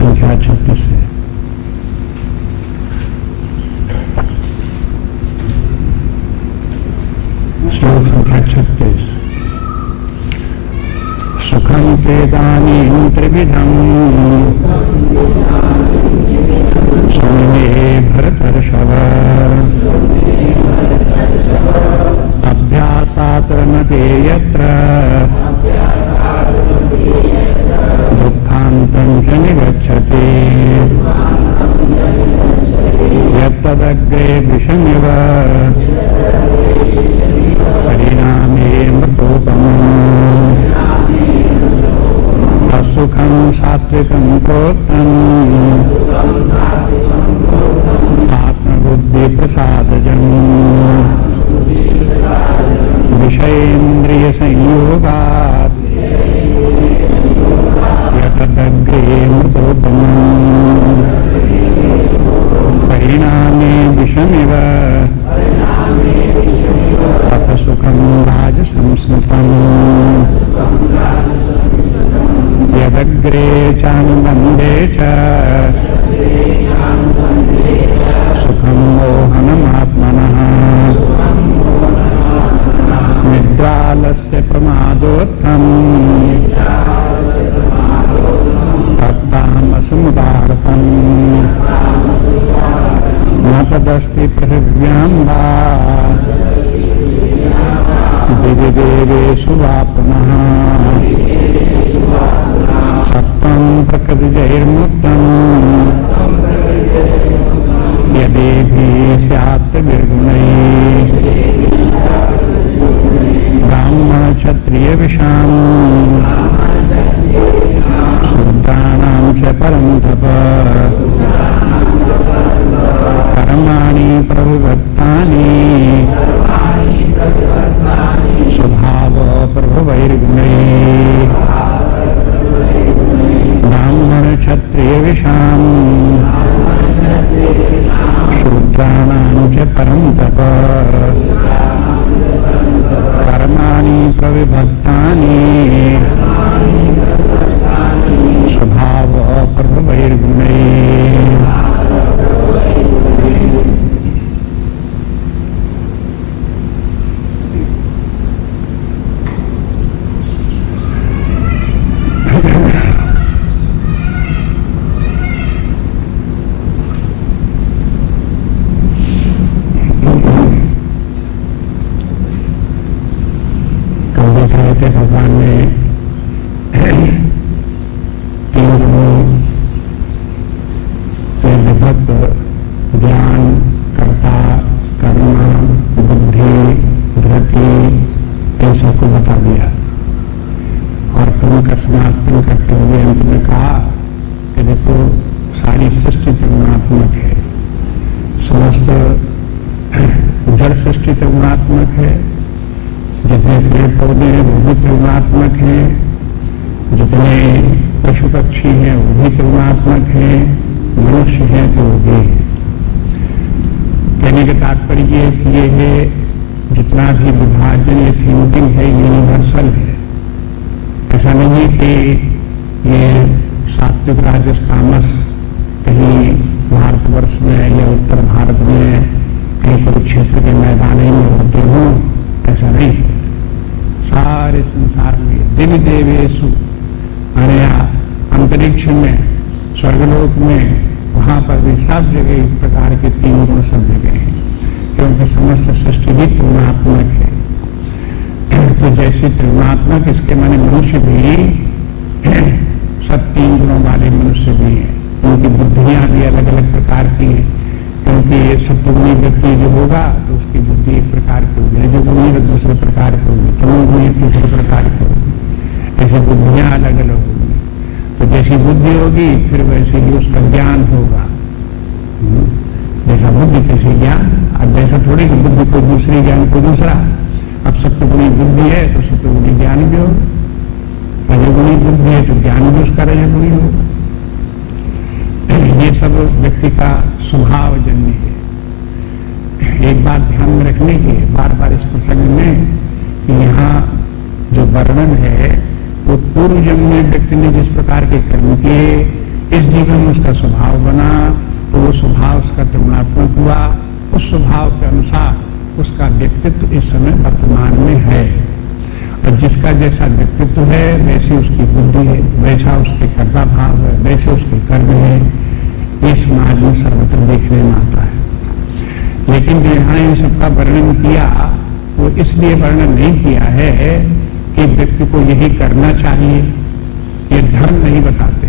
संख्या 36 है। श्लोक संख्या 36। सुखं तेदानीं त्रिविधम् सुमे भरतर्षभ अभ्यासात् रमते यत्र दुःखान्तं च निगच्छति यत्तदग्रे विषमिव परिणामे मृतोपमम् तत्सुखं सात्विकं प्रोक्तम् आत्मबुद्धिप्रसादजम् विषयेन्द्रियसंयोगात् यतदग्रे मृतोपमम् परिणामे विषमिव तत् सुखं राजसंस्मृतम् यदग्रे चानुबन्धे च सुखं मोहनमात्मनः निद्रालस्य प्रमादोत्थम् तत्तामसमुदाहृतम् न तदस्ति पृथिव्यां वा दिवि देवेषु वा पुनः सत्त्वं प्रकृतिजैर्मुक्तम् यदेभिः स्यात् निर्गुणैः ब्राह्मणक्षत्रियविषाम् शूद्राणां च परं तप कर्माणि प्रविभक्तानि स्वभाव प्रभवैर्गुणैः ब्राह्मणक्षत्रियविषाम् शूद्राणां च परं तप कर्माणि प्रविभक्तानि स्वभाव प्रभवैर्गुणैः भगवान ने तीन गुणों से विभक्त ज्ञान, कर्ता, कर्म, बुद्धि, धृति इन सबको बता दिया और फिर उनका समापन करते हुए अंत में कहा कि देखो सारी सृष्टि त्रिगुणात्मक है, समस्त जड़ सृष्टि त्रिगुणात्मक है, जितने पेड़ पौधे हैं वो भी त्रिगुणात्मक हैं, जितने पशु पक्षी हैं वो भी त्रिगुणात्मक हैं, मनुष्य हैं तो वो भी है। कहने का तात्पर्य ये कि ये है जितना भी विभाजन या थिंकिंग है यूनिवर्सल है। ऐसा नहीं कि ये सात्विक राजस तामस कहीं भारतवर्ष में या उत्तर भारत में कहीं कुरुक्षेत्र के मैदान में होते हों, ऐसा नहीं। सारे संसार में दिव्य देवेशु अनया अंतरिक्ष में स्वर्गलोक में वहां पर भी सब जगह इस प्रकार के तीन गुण सब जगह हैं, क्योंकि समस्त सृष्टि भी त्रिगुणात्मक है। तो जैसे त्रिगुणात्मक इसके माने मनुष्य भी सब तीन गुणों वाले मनुष्य भी हैं, उनकी बुद्धियां भी अलग अलग प्रकार की हैं, क्योंकि सत्वगुणी व्यक्ति जो होगा तो उसकी बुद्धि एक प्रकार की होगी, रजोगुणी तो दूसरे प्रकार की होगी, तमोगुणी दूसरे प्रकार की होगी, ऐसे बुद्धियां अलग अलग होगी। तो जैसी बुद्धि होगी फिर वैसे ही उसका ज्ञान होगा, जैसा बुद्धि तैसे ज्ञान। अब जैसा थोड़ी कि बुद्धि को दूसरी ज्ञान को दूसरा। अब सत्वगुणी बुद्धि है तो सत्वगुणी ज्ञान भी होगा, रजोगुणी बुद्धि है तो ज्ञान भी उसका रजोगुणी होगा। ये सब व्यक्ति का स्वभाव जन्य है। एक बात ध्यान में रखने की बार बार इस प्रसंग में कि यहाँ जो वर्णन है वो पूर्व जन्म में व्यक्ति ने जिस प्रकार के कर्म किए इस जीवन में उसका स्वभाव बना तो वो स्वभाव उसका त्रिगुणात्मक हुआ, उस स्वभाव के अनुसार उसका व्यक्तित्व इस समय वर्तमान में है। और जिसका जैसा व्यक्तित्व है वैसी उसकी बुद्धि है, वैसा उसके कर्ता भाव है, वैसे उसके कर्म है। ये समाज में सर्वत्र देखने में आता है। लेकिन जो यहाँ इन सबका वर्णन किया वो इसलिए वर्णन नहीं किया है कि व्यक्ति को यही करना चाहिए, ये धर्म नहीं बताते,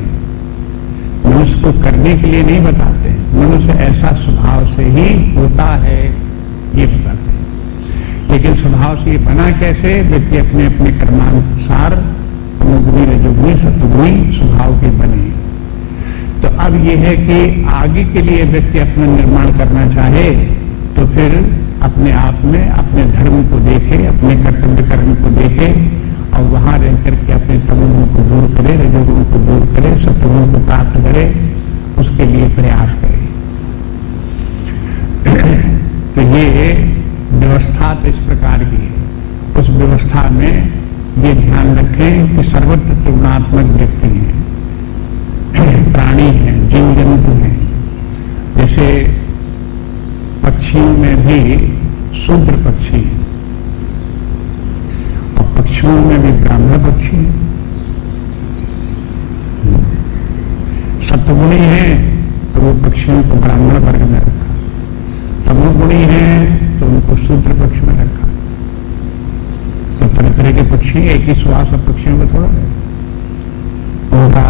मनुष्य को करने के लिए नहीं बताते, मनुष्य ऐसा स्वभाव से ही होता है ये बताते हैं। लेकिन स्वभाव से ये बना कैसे? व्यक्ति अपने अपने कर्मानुसार तमोगुणी रजोगुणी सत्वगुणी स्वभाव के बने। तो अब ये है कि आगे के लिए व्यक्ति अपना निर्माण करना चाहे तो फिर अपने आप में अपने धर्म को देखे, अपने कर्तव्य कर्म को देखे और वहां रह करके अपने तमोगुण को दूर करे, रजोगुण को दूर करे, सत्वगुण को प्राप्त करे, उसके लिए प्रयास करे। तो ये व्यवस्था तो इस प्रकार की है। उस व्यवस्था में ये ध्यान रखें कि सर्वत्र त्रिगुणात्मक व्यक्ति हैं, प्राणी हैं, जीव जंतु हैं। जैसे पक्षियों में भी शूद्र पक्षी हैं और पक्षियों में भी ब्राह्मण पक्षी हैं। सत्वगुणी हैं तो वो पक्षियों को ब्राह्मण वर्ग में रखा, तमोगुणी हैं तो उनको शूद्र पक्ष में रखा। तो तरह तरह के पक्षी, एक ही श्वास सब पक्षियों में थोड़ा है। उनका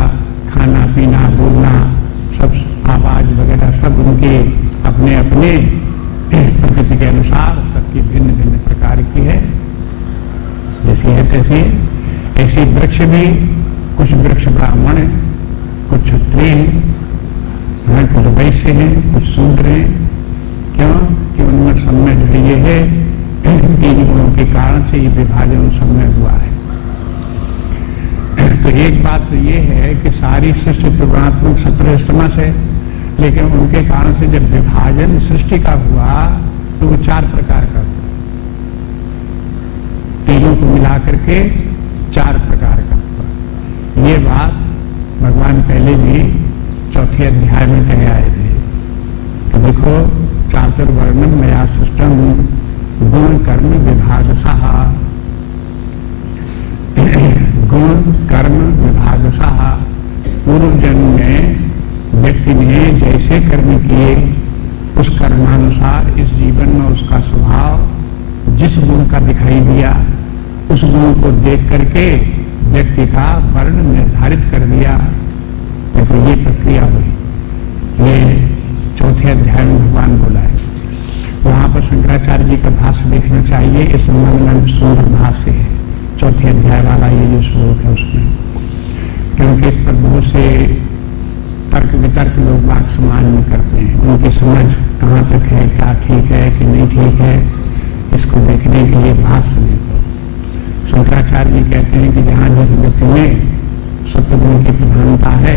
खाना पीना बोलना सब आवाज वगैरह सब उनके अपने अपने प्रकृति के अनुसार सबकी भिन्न भिन्न प्रकार की है। जैसी है तैसी है। ऐसी वृक्ष भी, कुछ वृक्ष ब्राह्मण है, कुछ क्षत्रिय हैं, कुछ वैश्य हैं, कुछ शूद्र हैं। क्यों? कि उनमें सब में जो ये है तीन गुणों के कारण से ये विभाजन सब में हुआ है। तो एक बात तो ये है कि सारी सृष्टि त्रिगुणात्मक सत्रस्तमस है, लेकिन उनके कारण से जब विभाजन सृष्टि का हुआ तो वो चार प्रकार का हुआ। तीनों को मिला करके चार प्रकार का हुआ। ये बात भगवान पहले भी चौथे अध्याय में कह आए थे। तो देखो, चातुर्वर्णम मया सृष्टम गुण कर्म विभागशः, गुण कर्म विभागशः। पूर्व जन्म में व्यक्ति ने जैसे कर्म किए उस कर्मानुसार इस जीवन में उसका स्वभाव जिस गुण का दिखाई दिया उस गुण को देख करके व्यक्ति का वर्ण निर्धारित कर दिया। देखो ये प्रक्रिया हुई। ये चौथे अध्याय में भगवान बोला है। वहां पर शंकराचार्य जी का भाष्य देखना चाहिए। इस संबंध में सुंदर भाष्य है चौथे अध्याय वाला, ये जो श्लोक है उसमें। क्योंकि इस पर बहुत से तर्क वितर्क लोग बात समाज में करते हैं। उनकी समझ कहाँ तक है, क्या ठीक है कि नहीं ठीक है, इसको देखने के लिए भाष्य देखो। शंकराचार्य जी कहते हैं कि जहाँ जिस व्यक्ति में सत्वगुण की प्रधानता है,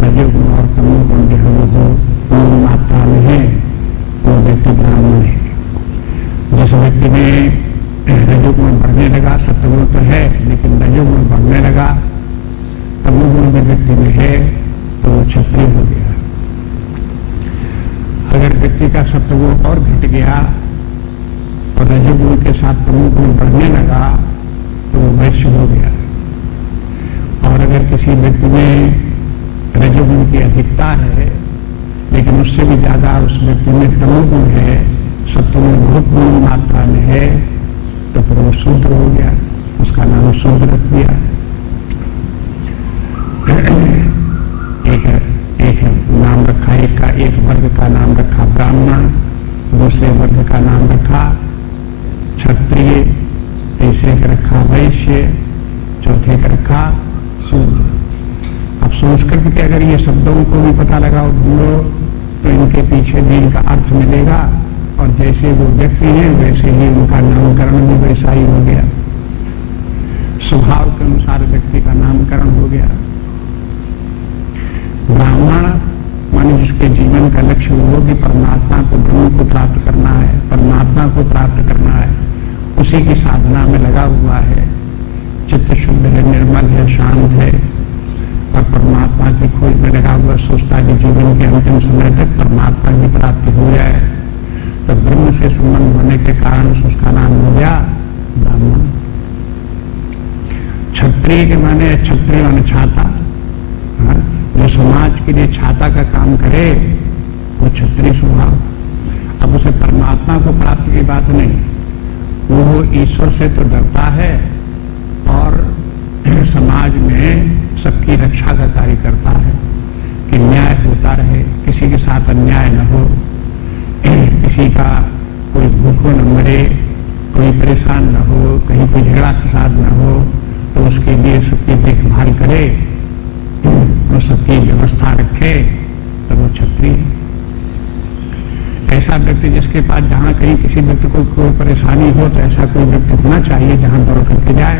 रजोगुण और तमोगुण जो हो पूर्ण मात्रा में है, वो व्यक्ति ब्राह्मण है। जिस व्यक्ति में रजोगुण बढ़ने लगा, सत्वगुण तो है लेकिन रजोगुण बढ़ने लगा, तमोगुण भी व्यक्ति में है तो वो क्षत्रिय हो गया। अगर व्यक्ति का सत्वगुण और घट गया और रजोगुण के साथ तमोगुण बढ़ने लगा तो वो वैश्य हो गया। और अगर किसी व्यक्ति में रजोगुण की अधिकता है लेकिन उससे भी ज्यादा उस व्यक्ति में तमोगुण है, सत्वगुण बहुत पूर्ण मात्रा में है, तो फिर वो शूद्र हो गया। उसका नाम शूद्र रख दिया। एक नाम रखा, एक वर्ग का नाम रखा ब्राह्मण, दूसरे वर्ग का नाम रखा क्षत्रिय, तीसरे का रखा वैश्य, चौथे का रखा शूद्र। अब संस्कृत के अगर ये शब्दों को भी पता लगाओ ढूंढो तो इनके पीछे भी इनका अर्थ मिलेगा। और जैसे वो व्यक्ति हैं वैसे ही उनका नामकरण भी वैसा ही हो गया। स्वभाव के अनुसार व्यक्ति का नामकरण हो गया। ब्राह्मण माने जिसके जीवन का लक्ष्य वो कि परमात्मा को, ब्रह्म को प्राप्त करना है, परमात्मा को प्राप्त करना है, उसी की साधना में लगा हुआ है, चित्त शुद्ध है, निर्मल है, शांत है, और परमात्मा की खोज में लगा हुआ सोचता है कि जीवन के अंतिम समय तक परमात्मा की प्राप्ति हो जाए, तो ब्रह्म से संबंध होने के कारण उसका नाम हो गया ब्राह्मण। क्षत्रिय के माने क्षत्रिय माने छाता, जो समाज के लिए छाता का काम करे वो क्षत्रिय स्वभाव। अब उसे परमात्मा को प्राप्ति की बात नहीं, वो ईश्वर से तो डरता है और समाज में सबकी रक्षा का कार्य करता है कि न्याय होता रहे, किसी के साथ अन्याय न हो, किसी का कोई भूखों न मरे, कोई परेशान न हो, कहीं कोई झगड़ा फसाद न हो, तो उसके लिए सबकी देखभाल करे और सबकी व्यवस्था रखे, तो वो क्षत्रिय। ऐसा व्यक्ति जिसके पास जहां कहीं किसी व्यक्ति को कोई परेशानी हो तो ऐसा कोई व्यक्ति होना चाहिए जहां दौड़ करके जाए,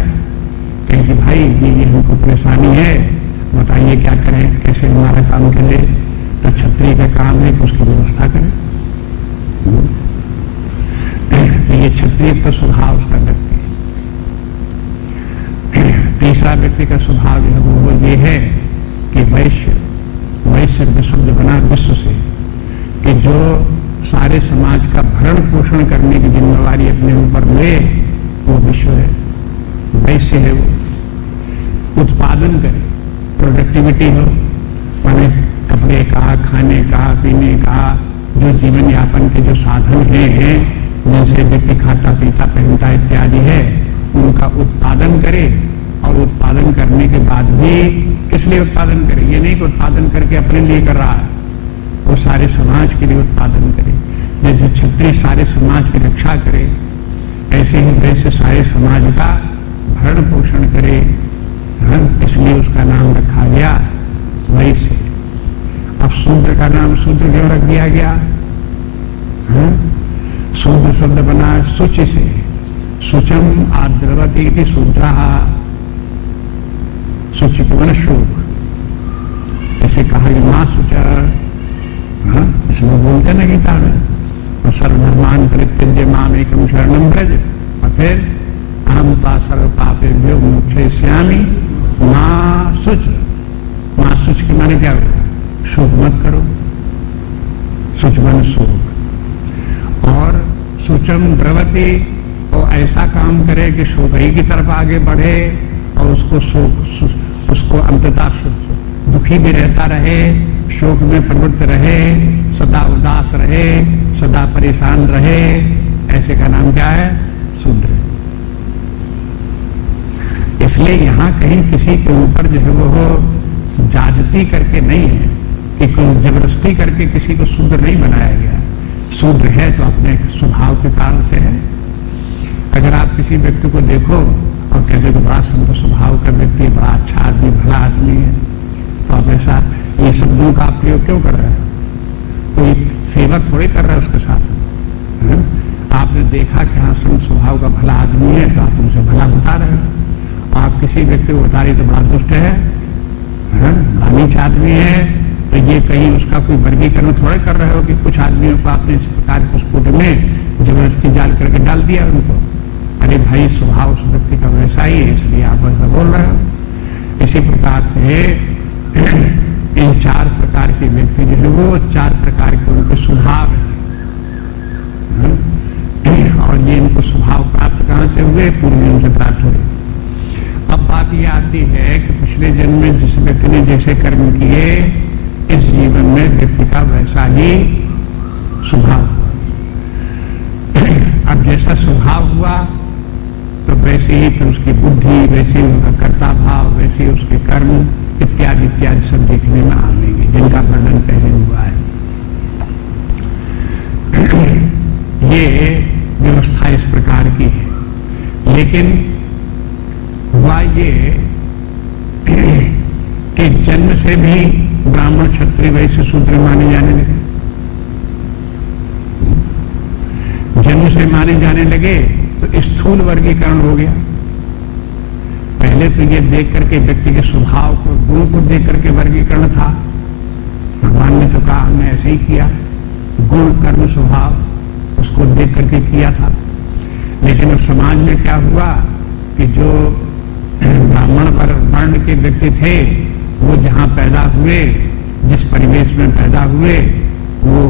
कहे कि भाई ये हमको परेशानी है, बताइए क्या करें, कैसे हमारा काम चले। तो क्षत्रिय का काम है कि उसकी व्यवस्था करें। तो ये क्षत्रिय तो स्वभाव उसका व्यक्ति। तीसरा व्यक्ति का स्वभाव जो है वो ये है कि वैश्य शब्द बना विश्व से, कि जो सारे समाज का भरण पोषण करने की जिम्मेवारी अपने ऊपर ले, वो विश्व है, वैश्य है। वो उत्पादन करे, प्रोडक्टिविटी हो, माने कपड़े का, खाने का, पीने का, जो जीवन यापन के जो साधन हैं जिनसे व्यक्ति खाता पीता पहनता इत्यादि है, उनका उत्पादन करे। और उत्पादन करने के बाद भी किस लिए उत्पादन करे? ये नहीं कि उत्पादन करके अपने लिए कर रहा है, वो सारे समाज के लिए उत्पादन करे। जैसे क्षत्रिय सारे समाज की रक्षा करे, ऐसे ही वैसे सारे समाज का भरण पोषण करे, इसलिए उसका नाम रखा गया वैश्य। अब शूद्र का नाम शूद्र क्यों रख दिया गया? शूद्र शब्द बना शुचि से, शुचम आद्रवती थी शूद्रा, शुचि के मन शोक, ऐसे कहा कि मां शुचा, इसमें बोलते ना गीता में, और सर्वधर्मान परित्यज्य माम एकम शरणम ब्रज, और फिर अहम ता सर्व पापेभ्यो मोक्षयिष्यामि मां शुच। मां शुच के माने क्या होगा? शोक मत करो, शुच मन शोक। और शुचम द्रवती, और ऐसा काम करे कि शोक ही की तरफ आगे बढ़े और उसको शोक, उसको अंततः दुखी भी रहता रहे, शोक में प्रवृत्त रहे, सदा उदास रहे, सदा परेशान रहे, ऐसे का नाम क्या है? शूद्र। इसलिए यहां कहीं किसी के ऊपर जो है वो जादती करके नहीं है कि कोई जबरदस्ती करके किसी को शूद्र नहीं बनाया गया। शूद्र है तो अपने स्वभाव के कारण से है। अगर आप किसी व्यक्ति को देखो और कहते तो बड़ा सुंदर स्वभाव का व्यक्ति, बड़ा अच्छा आदमी, भला आदमी है, तो आप ऐसा ये शब्दों का आप प्रयोग क्यों कर रहे हैं? कोई फेवर थोड़ी कर रहा है उसके साथ। आपने देखा कि हाँ संत स्वभाव का भला आदमी है तो आप उनसे भला बता रहे हो। आप किसी व्यक्ति को बता रहे तो बड़ा दुष्ट है, बड़ा नीच आदमी है, तो ये कहीं उसका कोई वर्गीकरण थोड़े कर रहे हो कि कुछ आदमियों को आपने इस प्रकार के स्कूट में जबरदस्ती डाल करके डाल दिया उनको। अरे भाई स्वभाव उस व्यक्ति का वैसा ही है, इसलिए आप वैसा बोल रहे हो। इसी प्रकार से इन चार प्रकार के व्यक्ति जो है वो चार प्रकार के उनके स्वभाव है, और ये इनको स्वभाव प्राप्त कहां से हुए? पूर्व से प्राप्त हुए। अब बात ये आती है कि पिछले जन्म में जिस व्यक्ति ने जैसे कर्म किए, इस जीवन में व्यक्ति का वैसा ही स्वभाव हुआ। अब जैसा स्वभाव हुआ तो वैसे ही फिर उसकी बुद्धि, वैसे ही उनका कर्ता भाव, वैसे ही उसके कर्म इत्यादि इत्यादि सब देखने में आवेंगे, जिनका वर्णन पहले हुआ है। ये व्यवस्था इस प्रकार की है। लेकिन हुआ ये कि जन्म से भी ब्राह्मण क्षत्रिय वैश्य शूद्र माने जाने लगे। जन्म से माने जाने लगे तो स्थूल वर्गीकरण हो गया। पहले तो ये देख करके व्यक्ति के स्वभाव को, गुण को देख करके वर्गीकरण था। भगवान ने तो कहा हमने ऐसे ही किया, गुण कर्म स्वभाव उसको देख करके किया था। लेकिन अब समाज में क्या हुआ कि जो ब्राह्मण वर्ण के व्यक्ति थे वो जहां पैदा हुए, जिस परिवेश में पैदा हुए, वो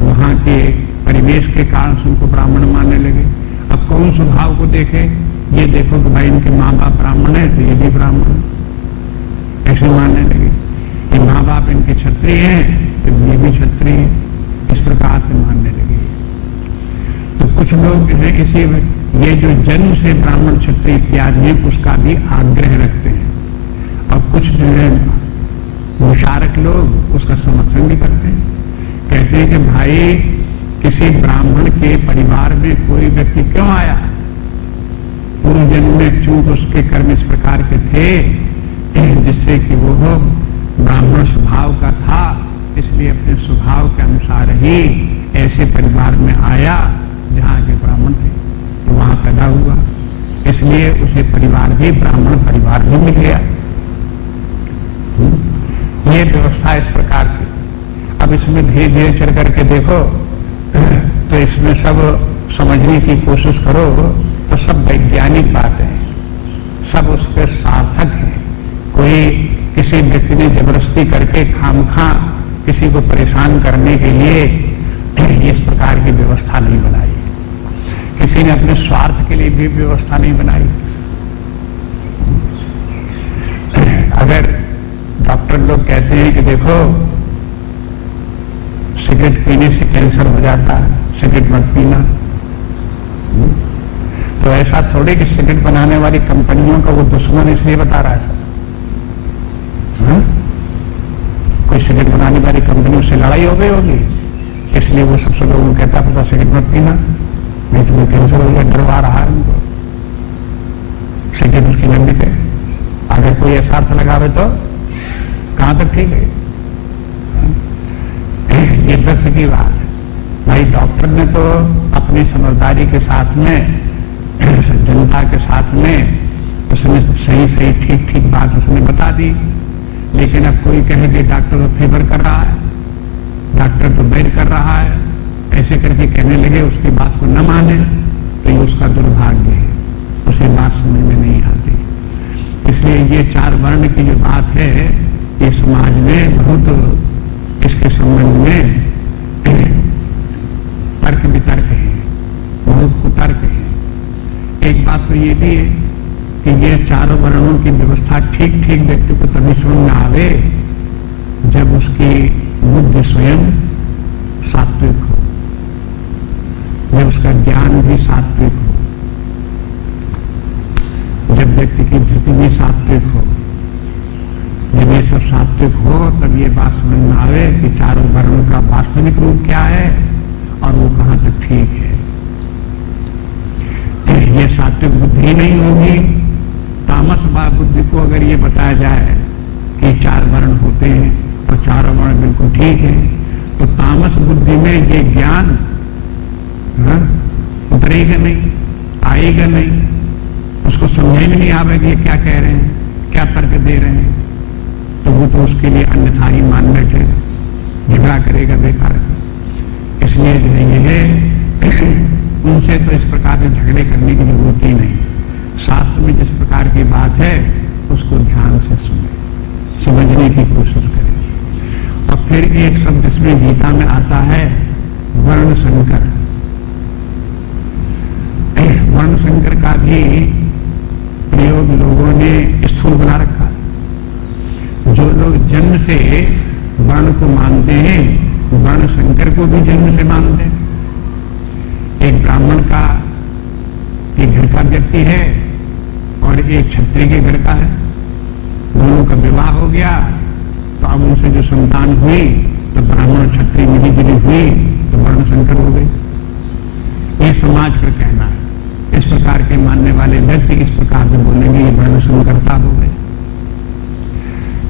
वहां के परिवेश के कारण से उनको ब्राह्मण मानने लगे। अब कौन स्वभाव को देखे? ये देखो कि भाई इनके माँ बाप ब्राह्मण है तो ये भी ब्राह्मण, ऐसे मानने लगे। कि माँ बाप इनके क्षत्रिय हैं तो ये भी क्षत्रिय है, इस प्रकार से मानने लगे। तो कुछ लोग जो है इसी ये जो जन्म से ब्राह्मण क्षत्रिय इत्यादि है उसका भी आग्रह रखते हैं, और कुछ जो है विचारक लोग उसका समर्थन भी करते हैं। कहते हैं कि भाई किसी ब्राह्मण के परिवार में कोई व्यक्ति क्यों आया? पूर्व जन्म में चूंकि उसके कर्म इस प्रकार के थे जिससे कि वो ब्राह्मण स्वभाव का था, इसलिए अपने स्वभाव के अनुसार ही ऐसे परिवार में आया जहां के ब्राह्मण थे, तो वहां पैदा हुआ, इसलिए उसे परिवार भी ब्राह्मण परिवार भी मिल गया। ये व्यवस्था इस प्रकार की। अब इसमें धीरे धीरे चल करके देखो तो इसमें सब समझने की कोशिश करो तो सब वैज्ञानिक बातें हैं, सब उसके सार्थक है। कोई किसी व्यक्ति ने जबरदस्ती करके खामखा किसी को परेशान करने के लिए इस प्रकार की व्यवस्था नहीं बनाई, किसी ने अपने स्वार्थ के लिए भी व्यवस्था नहीं बनाई। अगर डॉक्टर लोग कहते हैं कि देखो सिगरेट पीने से कैंसर हो जाता है, सिगरेट मत पीना, तो ऐसा थोड़े कि सिगरेट बनाने वाली कंपनियों का वो दुश्मन इसलिए बता रहा है। कोई सिगरेट बनाने वाली कंपनियों से लड़ाई हो गई होगी, इसलिए वो सबसे लोगों को कहता पता सिगरेट मत पीना, नहीं तुम्हें कैंसर हो गया, डरवा रहा है उनको। सिगरेट उसकी लंबित है, अगर कोई ऐसा अर्थ लगावे तो कहां तक ठीक है? ये तथ्य की बात है। भाई डॉक्टर ने तो अपनी समझदारी के साथ में जनता के साथ में उसने सही सही ठीक ठीक बात उसने बता दी, लेकिन अब कोई कहे कि डॉक्टर तो फेवर कर रहा है, डॉक्टर तो बैर कर रहा है, ऐसे करके कहने लगे, उसकी बात को न माने तो ये उसका दुर्भाग्य है, उसे बात समझ में नहीं आती। इसलिए ये चार वर्ण की जो बात है ये समाज में बहुत इसके संबंध में तर्क वितर्क है, बहुत कुतर्क है। एक बात तो ये भी है कि ये चारों वर्णों की व्यवस्था ठीक ठीक व्यक्ति को तभी समझ में आवे जब उसकी बुद्धि स्वयं सात्विक हो, जब उसका ज्ञान भी सात्विक हो, जब व्यक्ति की धृति भी सात्विक हो। जब ये सब सात्विक हो तब ये बात समझ में आवे कि चारों वर्णों का वास्तविक रूप क्या है और वो कहां तक ठीक है। ये सात्विक बुद्धि नहीं होगी, तामस बुद्धि को अगर ये बताया जाए कि चार वर्ण होते हैं और चारों वर्ण बिल्कुल ठीक है, तो तामस बुद्धि में ये ज्ञान उतरेगा नहीं, आएगा नहीं, उसको समझ में नहीं आवेगा ये क्या कह रहे हैं, क्या तर्क दे रहे हैं, तो वो तो उसके लिए अन्यथा ही मान बैठेगा, झगड़ा करेगा बेकार। इसलिए जो है ये उनसे तो इस प्रकार के झगड़े करने की जरूरत ही नहीं। शास्त्र में जिस प्रकार की बात है उसको ध्यान से सुने, समझने की कोशिश करें। और फिर एक शब्द इसमें गीता में आता है वर्ण संकर। वर्ण संकर का भी प्रयोग लोगों ने स्थूल बना रखा। जो लोग जन्म से वर्ण को मानते हैं वर्ण संकर को भी जन्म से मानते हैं। एक ब्राह्मण का एक घर का व्यक्ति है और एक क्षत्रिय के घर का है, दोनों का विवाह हो गया तो अब उनसे जो संतान हुई तो ब्राह्मण क्षत्रिय मिली जुली हुई तो वर्ण संकर हो गई। ये समाज का कहना है। इस प्रकार के मानने वाले व्यक्ति इस प्रकार से बोलेंगे ये वर्ण संकरता हो गए।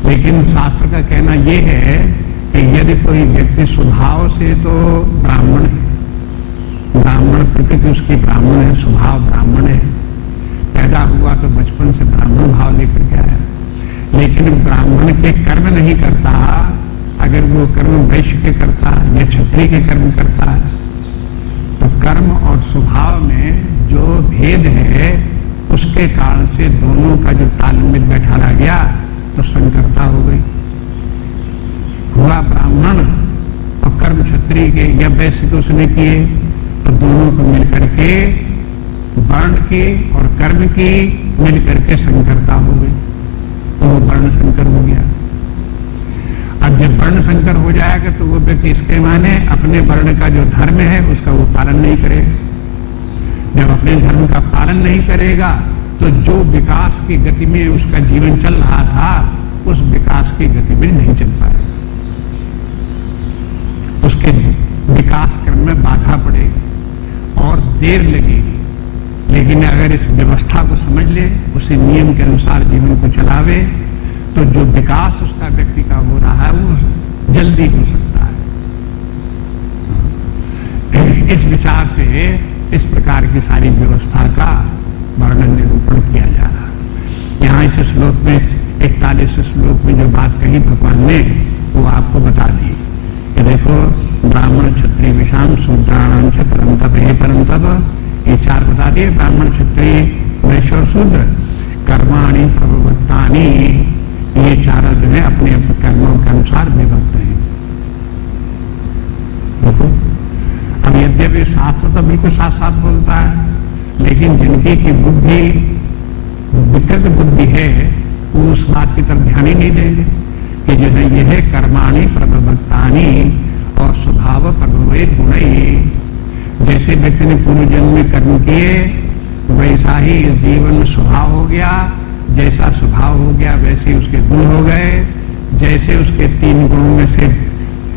लेकिन शास्त्र का कहना यह है कि यदि कोई व्यक्ति स्वभाव से तो ब्राह्मण है, ब्राह्मण प्रकृति उसकी ब्राह्मण है, स्वभाव ब्राह्मण है, पैदा हुआ तो बचपन से ब्राह्मण भाव लेकर के आया, लेकिन ब्राह्मण के कर्म नहीं करता, अगर वो कर्म वैश्य के करता है या क्षत्रिय के कर्म करता है तो कर्म और स्वभाव में जो भेद है उसके कारण से दोनों का जो तालमेल बैठा रह गया तो संकरता हो गई। हुआ ब्राह्मण और कर्म क्षत्रिय के या वैश्य को उसने किए, तो दोनों को मिलकर के वर्ण की और कर्म की मिलकर के संकरता हो गई, तो वो वर्ण संकर हो गया। अब जब वर्ण संकर हो जाएगा तो वो व्यक्ति इसके माने अपने वर्ण का जो धर्म है उसका वो पालन नहीं करेगा। जब अपने धर्म का पालन नहीं करेगा तो जो विकास की गति में उसका जीवन चल रहा था उस विकास की गति में नहीं चल पाएगा, उसके विकास क्रम में बाधा पड़ेगी और देर लगेगी। लेकिन अगर इस व्यवस्था को समझ ले, उसी नियम के अनुसार जीवन को चलावे, तो जो विकास उसका व्यक्ति का हो रहा है वो जल्दी हो सकता है। इस विचार से इस प्रकार की सारी व्यवस्था का वर्णन निरूपण किया जा रहा है। यहाँ इस श्लोक में 41 श्लोक में जो बात कही भगवान ने वो आपको बता दी कि देखो, ब्राह्मण क्षत्रिय विषाम शूद्राणाम च परम तप, हे परम तप, ये चार बता दिए, ब्राह्मण क्षत्रिय वैश्य और शूद्र, कर्माणि प्रभुभक्तानि, ये चार जो है अपने अपने कर्मों के अनुसार विभक्त हैं। देखो, अब यद्यपि शास्त्र तो बिल्कुल साथ साथ बोलता है, लेकिन जिनकी की बुद्धि विकृत बुद्धि है वो उस बात की तरफ ध्यान ही नहीं देंगे कि जो है ये है कर्माणि प्रभुभक्तानि और स्वभाव प्रभुवे गुणई। जैसे व्यक्ति ने पूर्व जन्म में कर्म किए वैसा ही इस जीवन में स्वभाव हो गया, जैसा स्वभाव हो गया वैसे उसके गुण हो गए। जैसे उसके 3 गुणों में से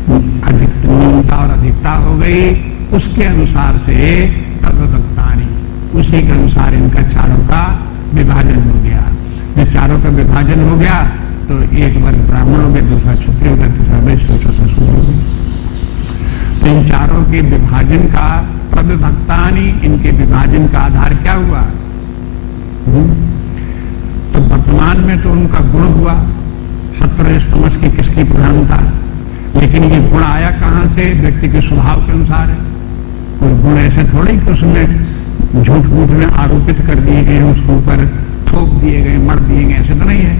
न्यूनता और अधिकता हो गई, उसके अनुसार से प्रभुभक्तानि, उसी के अनुसार इनका चारों का विभाजन हो गया। जब चारों का विभाजन हो गया तो एक वर्ग ब्राह्मण हो गया, दूसरा क्षत्रिय हो गया, तीसरा वैश्य, चौथा शूद्र हो गया। तो इन चारों के विभाजन का प्रभुभक्तानि, इनके विभाजन का आधार क्या हुआ? तो वर्तमान में तो उनका गुण हुआ, सत्व तमस की किसकी प्रधानता, लेकिन ये गुण आया कहां से? व्यक्ति के स्वभाव के अनुसार है। कोई गुण ऐसे थोड़े कि उसमें झूठ मूठ में आरोपित कर दिए गए, उसके ऊपर थोप दिए गए, मर दिए गए, ऐसे तो नहीं है।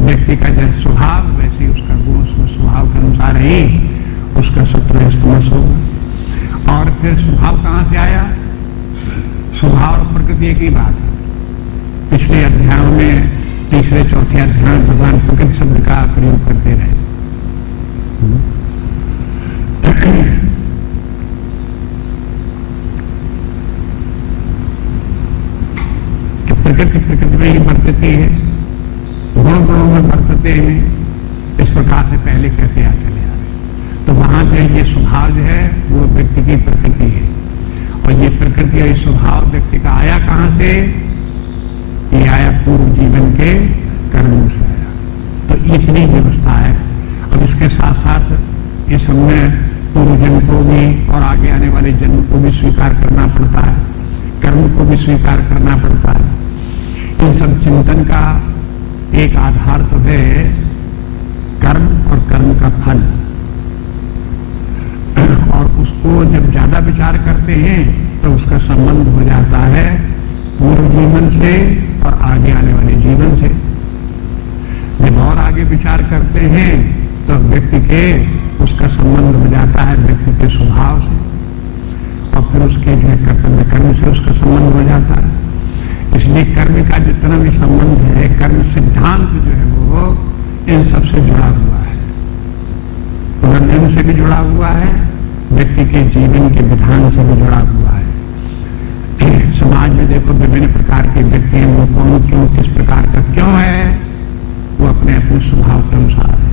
व्यक्ति का जैसे स्वभाव वैसे उसका गुण स्वभाव के अनुसार ही उसका सत्व तमस होगा। और फिर स्वभाव कहां से आया? स्वभाव और प्रकृति एक ही बात है। पिछले अध्यायों में, तीसरे चौथे अध्याय में भगवान प्रकृति शब्द का प्रयोग करते रहे। तो प्रकृति में ही बरतती है, गुण गुणों में बरतते हैं, इस प्रकार से पहले कहते आ चले आ रहे। तो वहां जो ये स्वभाव जो है वो व्यक्ति की प्रकृति है, और ये प्रकृति और स्वभाव व्यक्ति का आया कहां से? ये आया पूर्व जीवन के कर्मों से आया। तो इतनी व्यवस्था है। अब इसके साथ साथ इस समय पूर्व जन्म को भी और आगे आने वाले जन्म को भी स्वीकार करना पड़ता है, कर्म को भी स्वीकार करना पड़ता है। इन सब चिंतन का एक आधार तो है कर्म और कर्म का फल, और उसको जब ज्यादा विचार करते हैं तो उसका संबंध हो जाता है पूर्व जीवन से और आगे आने वाले जीवन से। जब और आगे विचार करते हैं तो व्यक्ति के उसका संबंध हो जाता है व्यक्ति के स्वभाव से, और फिर उसके जो कर्तव्य कर्म से उसका संबंध हो जाता है। इसलिए कर्म का जितना भी संबंध है, कर्म सिद्धांत जो है वो इन सबसे जुड़ा हुआ है, पुनर्जन्म से भी जुड़ा हुआ है, व्यक्ति के जीवन के विधान से भी जुड़ा हुआ है। समाज में देखो विभिन्न प्रकार के व्यक्ति हैं, वो कौन क्यों किस प्रकार का क्यों है, वो अपने अपने स्वभाव के अनुसार है।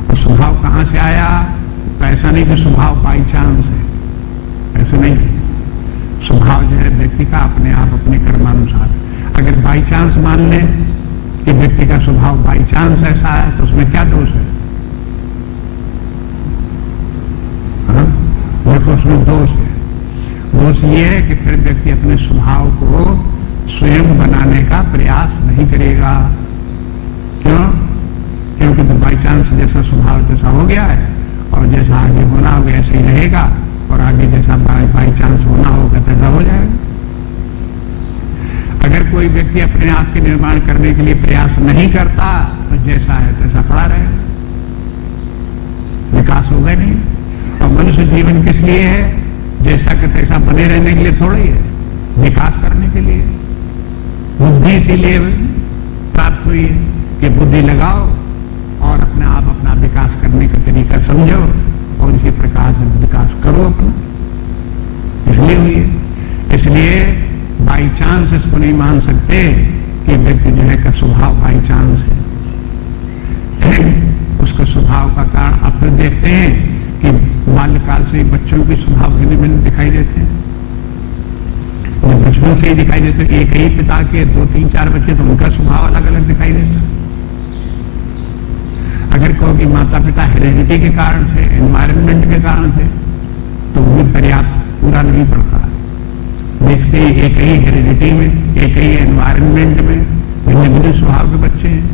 और स्वभाव कहां से आया? तो ऐसा नहीं कि स्वभाव बाई चांस है, ऐसा नहीं। स्वभाव जो है व्यक्ति का अपने आप अपने कर्मानुसार। अगर बाई चांस मान ले कि व्यक्ति का स्वभाव बाई चांस ऐसा है तो उसमें क्या दोष है? देखो उसमें दोष है। दोष ये है कि फिर व्यक्ति अपने स्वभाव को स्वयं बनाने का प्रयास नहीं करेगा। क्यों? क्योंकि तो बाई चांस जैसा स्वभाव जैसा हो गया है, और जैसा आगे होना होगा ऐसे ही रहेगा, और आगे जैसा बाई चांस होना होगा तैसा हो जाएगा। अगर कोई व्यक्ति अपने आप के निर्माण करने के लिए प्रयास नहीं करता तो जैसा है तैसा पड़ा रहेगा, विकास होगा नहीं। और मनुष्य जीवन किस लिए है? जैसा कि तैसा बने रहने के लिए थोड़ा ही है, विकास करने के लिए। बुद्धि इसीलिए प्राप्त हुई है कि बुद्धि लगाओ और अपने आप अपना विकास करने का तरीका समझो और इसी प्रकार से विकास करो अपना, इसलिए हुई है। इसलिए बाई चांस इसको नहीं मान सकते कि व्यक्ति जो है का स्वभाव बाई चांस है। उसका स्वभाव का कारण आप फिर देखते हैं कि बाल्यकाल से ही बच्चों के स्वभाव भिन्न भिन्न दिखाई देते हैं। बचपन से ही दिखाई देते, एक ही पिता के 2, 3, 4 बच्चे तो उनका स्वभाव अलग अलग दिखाई देता। अगर कहो कि माता पिता हेरिडिटी के कारण से, एनवायरनमेंट के कारण से, तो वो भी पर्याप्त पूरा नहीं पड़ता। देखते ही एक ही हेरिडिटी में, एक ही एनवायरनमेंट में भिन्न भिन्न स्वभाव के बच्चे हैं,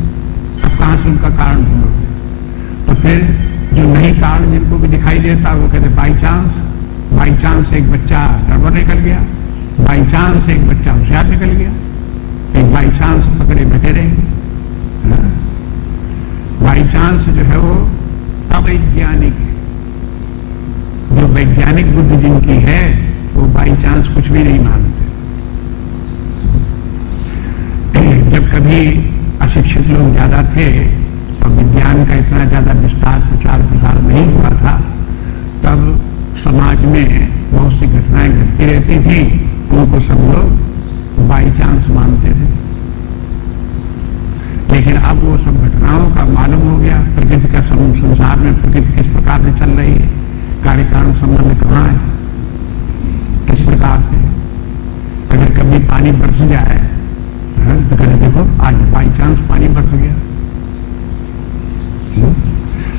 अब कहां से उनका कारण ढूंढोगे? तो फिर जो नहीं कारण जिनको भी दिखाई देता वो कहते बाई चांस एक बच्चा गड़बड़ निकल गया, बाई चांस एक बच्चा होशियार निकल गया, एक बाई चांस पकड़े बैठे रहेंगे। बाई चांस जो है वो अवैज्ञानिक है। जो वैज्ञानिक बुद्धि जिनकी है वो बाई चांस कुछ भी नहीं मानते। जब कभी अशिक्षित लोग ज्यादा थे और विज्ञान का इतना ज्यादा विस्तार प्रचार प्रसार नहीं हुआ था, तब समाज में बहुत सी घटनाएं घटती रहती थी, उनको सब लोग बाई चांस मानते थे। लेकिन अब वो सब घटनाओं का मालूम हो गया, प्रकृति का संसार में प्रकृति किस प्रकार से चल रही है, कार्य कारण संबंध कहाँ है, किस प्रकार से। अगर कभी पानी बरस जाए तो कहते देखो आज बाई चांस पानी बरस गया।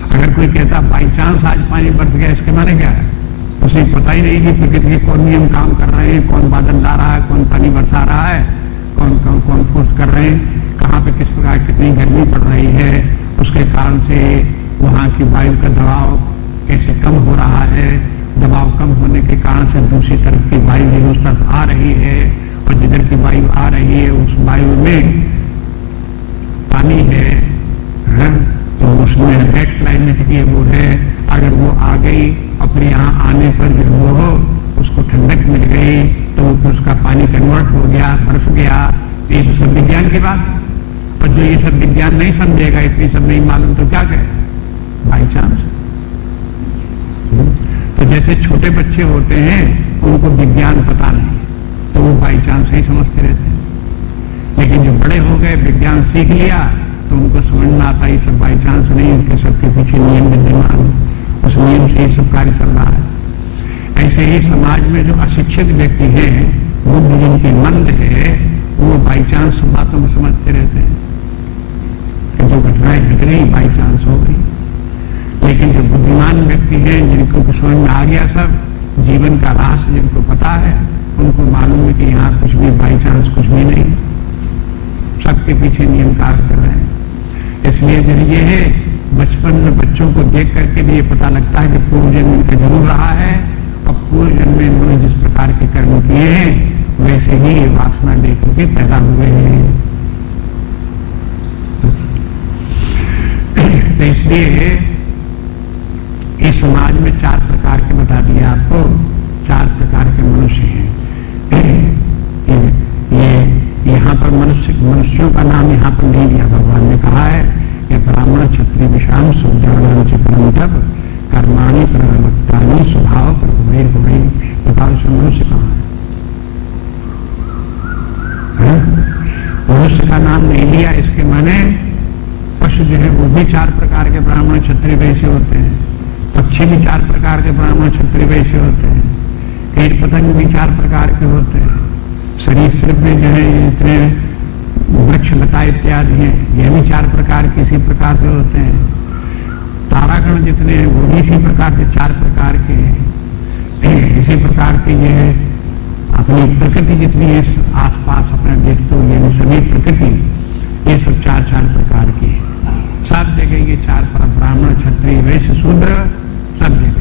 अगर कोई कहता बाई चांस आज पानी बरस गया, इसके माने क्या है? उसे पता ही नहीं कि प्रकृति के कौन नियम काम कर रहे हैं, कौन बादल ला रहा है, कौन पानी बरसा रहा है, कौन फोर्स कर रहे हैं, कहाँ पे किस प्रकार कितनी गर्मी पड़ रही है, उसके कारण से वहां की वायु का दबाव कैसे कम हो रहा है, दबाव कम होने के कारण से दूसरी तरफ की वायु भी उस तरफ आ रही है, और जिधर की वायु आ रही है उस वायु में पानी है, तो उसमें रेड क्लाइमेट की वो है। अगर वो आ गई अपने यहाँ आने पर जो वो हो उसको ठंडक मिल गई तो उसका पानी कन्वर्ट हो गया, बरस गया। ये तो सब विज्ञान की बात। और जो ये सब विज्ञान नहीं समझेगा, इतनी सब नहीं मालूम, तो क्या कहे? By chance. तो जैसे छोटे बच्चे होते हैं उनको विज्ञान पता नहीं, तो वो बाई चांस ही समझते रहते हैं। लेकिन जो बड़े हो गए, विज्ञान सीख लिया, तो उनको समझ में आता ये सब बाई चांस नहीं, उनके सबके पीछे नियम विद्यमान, उस नियम से ही सब कार्य चल रहा है। ऐसे ही समाज में जो अशिक्षित व्यक्ति है, बुद्धि जिनकी मंद है, वो बाई चांस बातों में समझते रहते हैं कि जो घटनाएं घट रही बाई चांस हो गई। लेकिन जो बुद्धिमान व्यक्ति हैं, जिनको समझ में आ गया सब, जीवन का रहस्य जिनको पता है, उनको मालूम है कि यहाँ कुछ भी बाई चांस कुछ भी नहीं, सबके पीछे नियम कार्य कर रहे हैं। इसलिए जो ये है, बचपन में बच्चों को देख करके भी ये पता लगता है कि पूर्व जन्म इनका जरूर रहा है, और पूर्व जन्म में इन्होंने जिस प्रकार के कर्म किए हैं वैसे ही ये वासना लेकर के पैदा हुए हैं। तो इसलिए इस समाज में 4 प्रकार के बता दिए आपको, 4 प्रकार के मनुष्य हैं। ये यहाँ पर मनुष्यों का नाम यहाँ पर नहीं दिया, भगवान ने कहा है कि ब्राह्मण क्षत्रिय विषाम सूर्याणाम च परम तप कर्माणि प्रवक्तानि स्वभाव प्रभुवैर भुवै। बताओ इसमें मनुष्य कहाँ है? मनुष्य का नाम नहीं लिया, इसके माने पशु जो है वो भी 4 प्रकार के ब्राह्मण क्षत्रिय वैश्य होते हैं, पक्षी भी 4 प्रकार के ब्राह्मण क्षत्रिय वैश्य होते हैं, कीट पतंग भी 4 प्रकार के होते हैं, सरीसृप में जो है इतने वृक्ष लता इत्यादि हैं, ये भी 4 प्रकार के इसी प्रकार के होते हैं। तारागण जितने हैं वो भी इसी प्रकार के 4 प्रकार के हैं। इसी प्रकार के ये है अपनी प्रकृति जितनी है आसपास अपने देखते हो, ये भी सभी प्रकृति ये सब 4 प्रकार की है। सब जगह ये 4 ब्राह्मण क्षत्रिय वैश्य शूद्र सब जगह।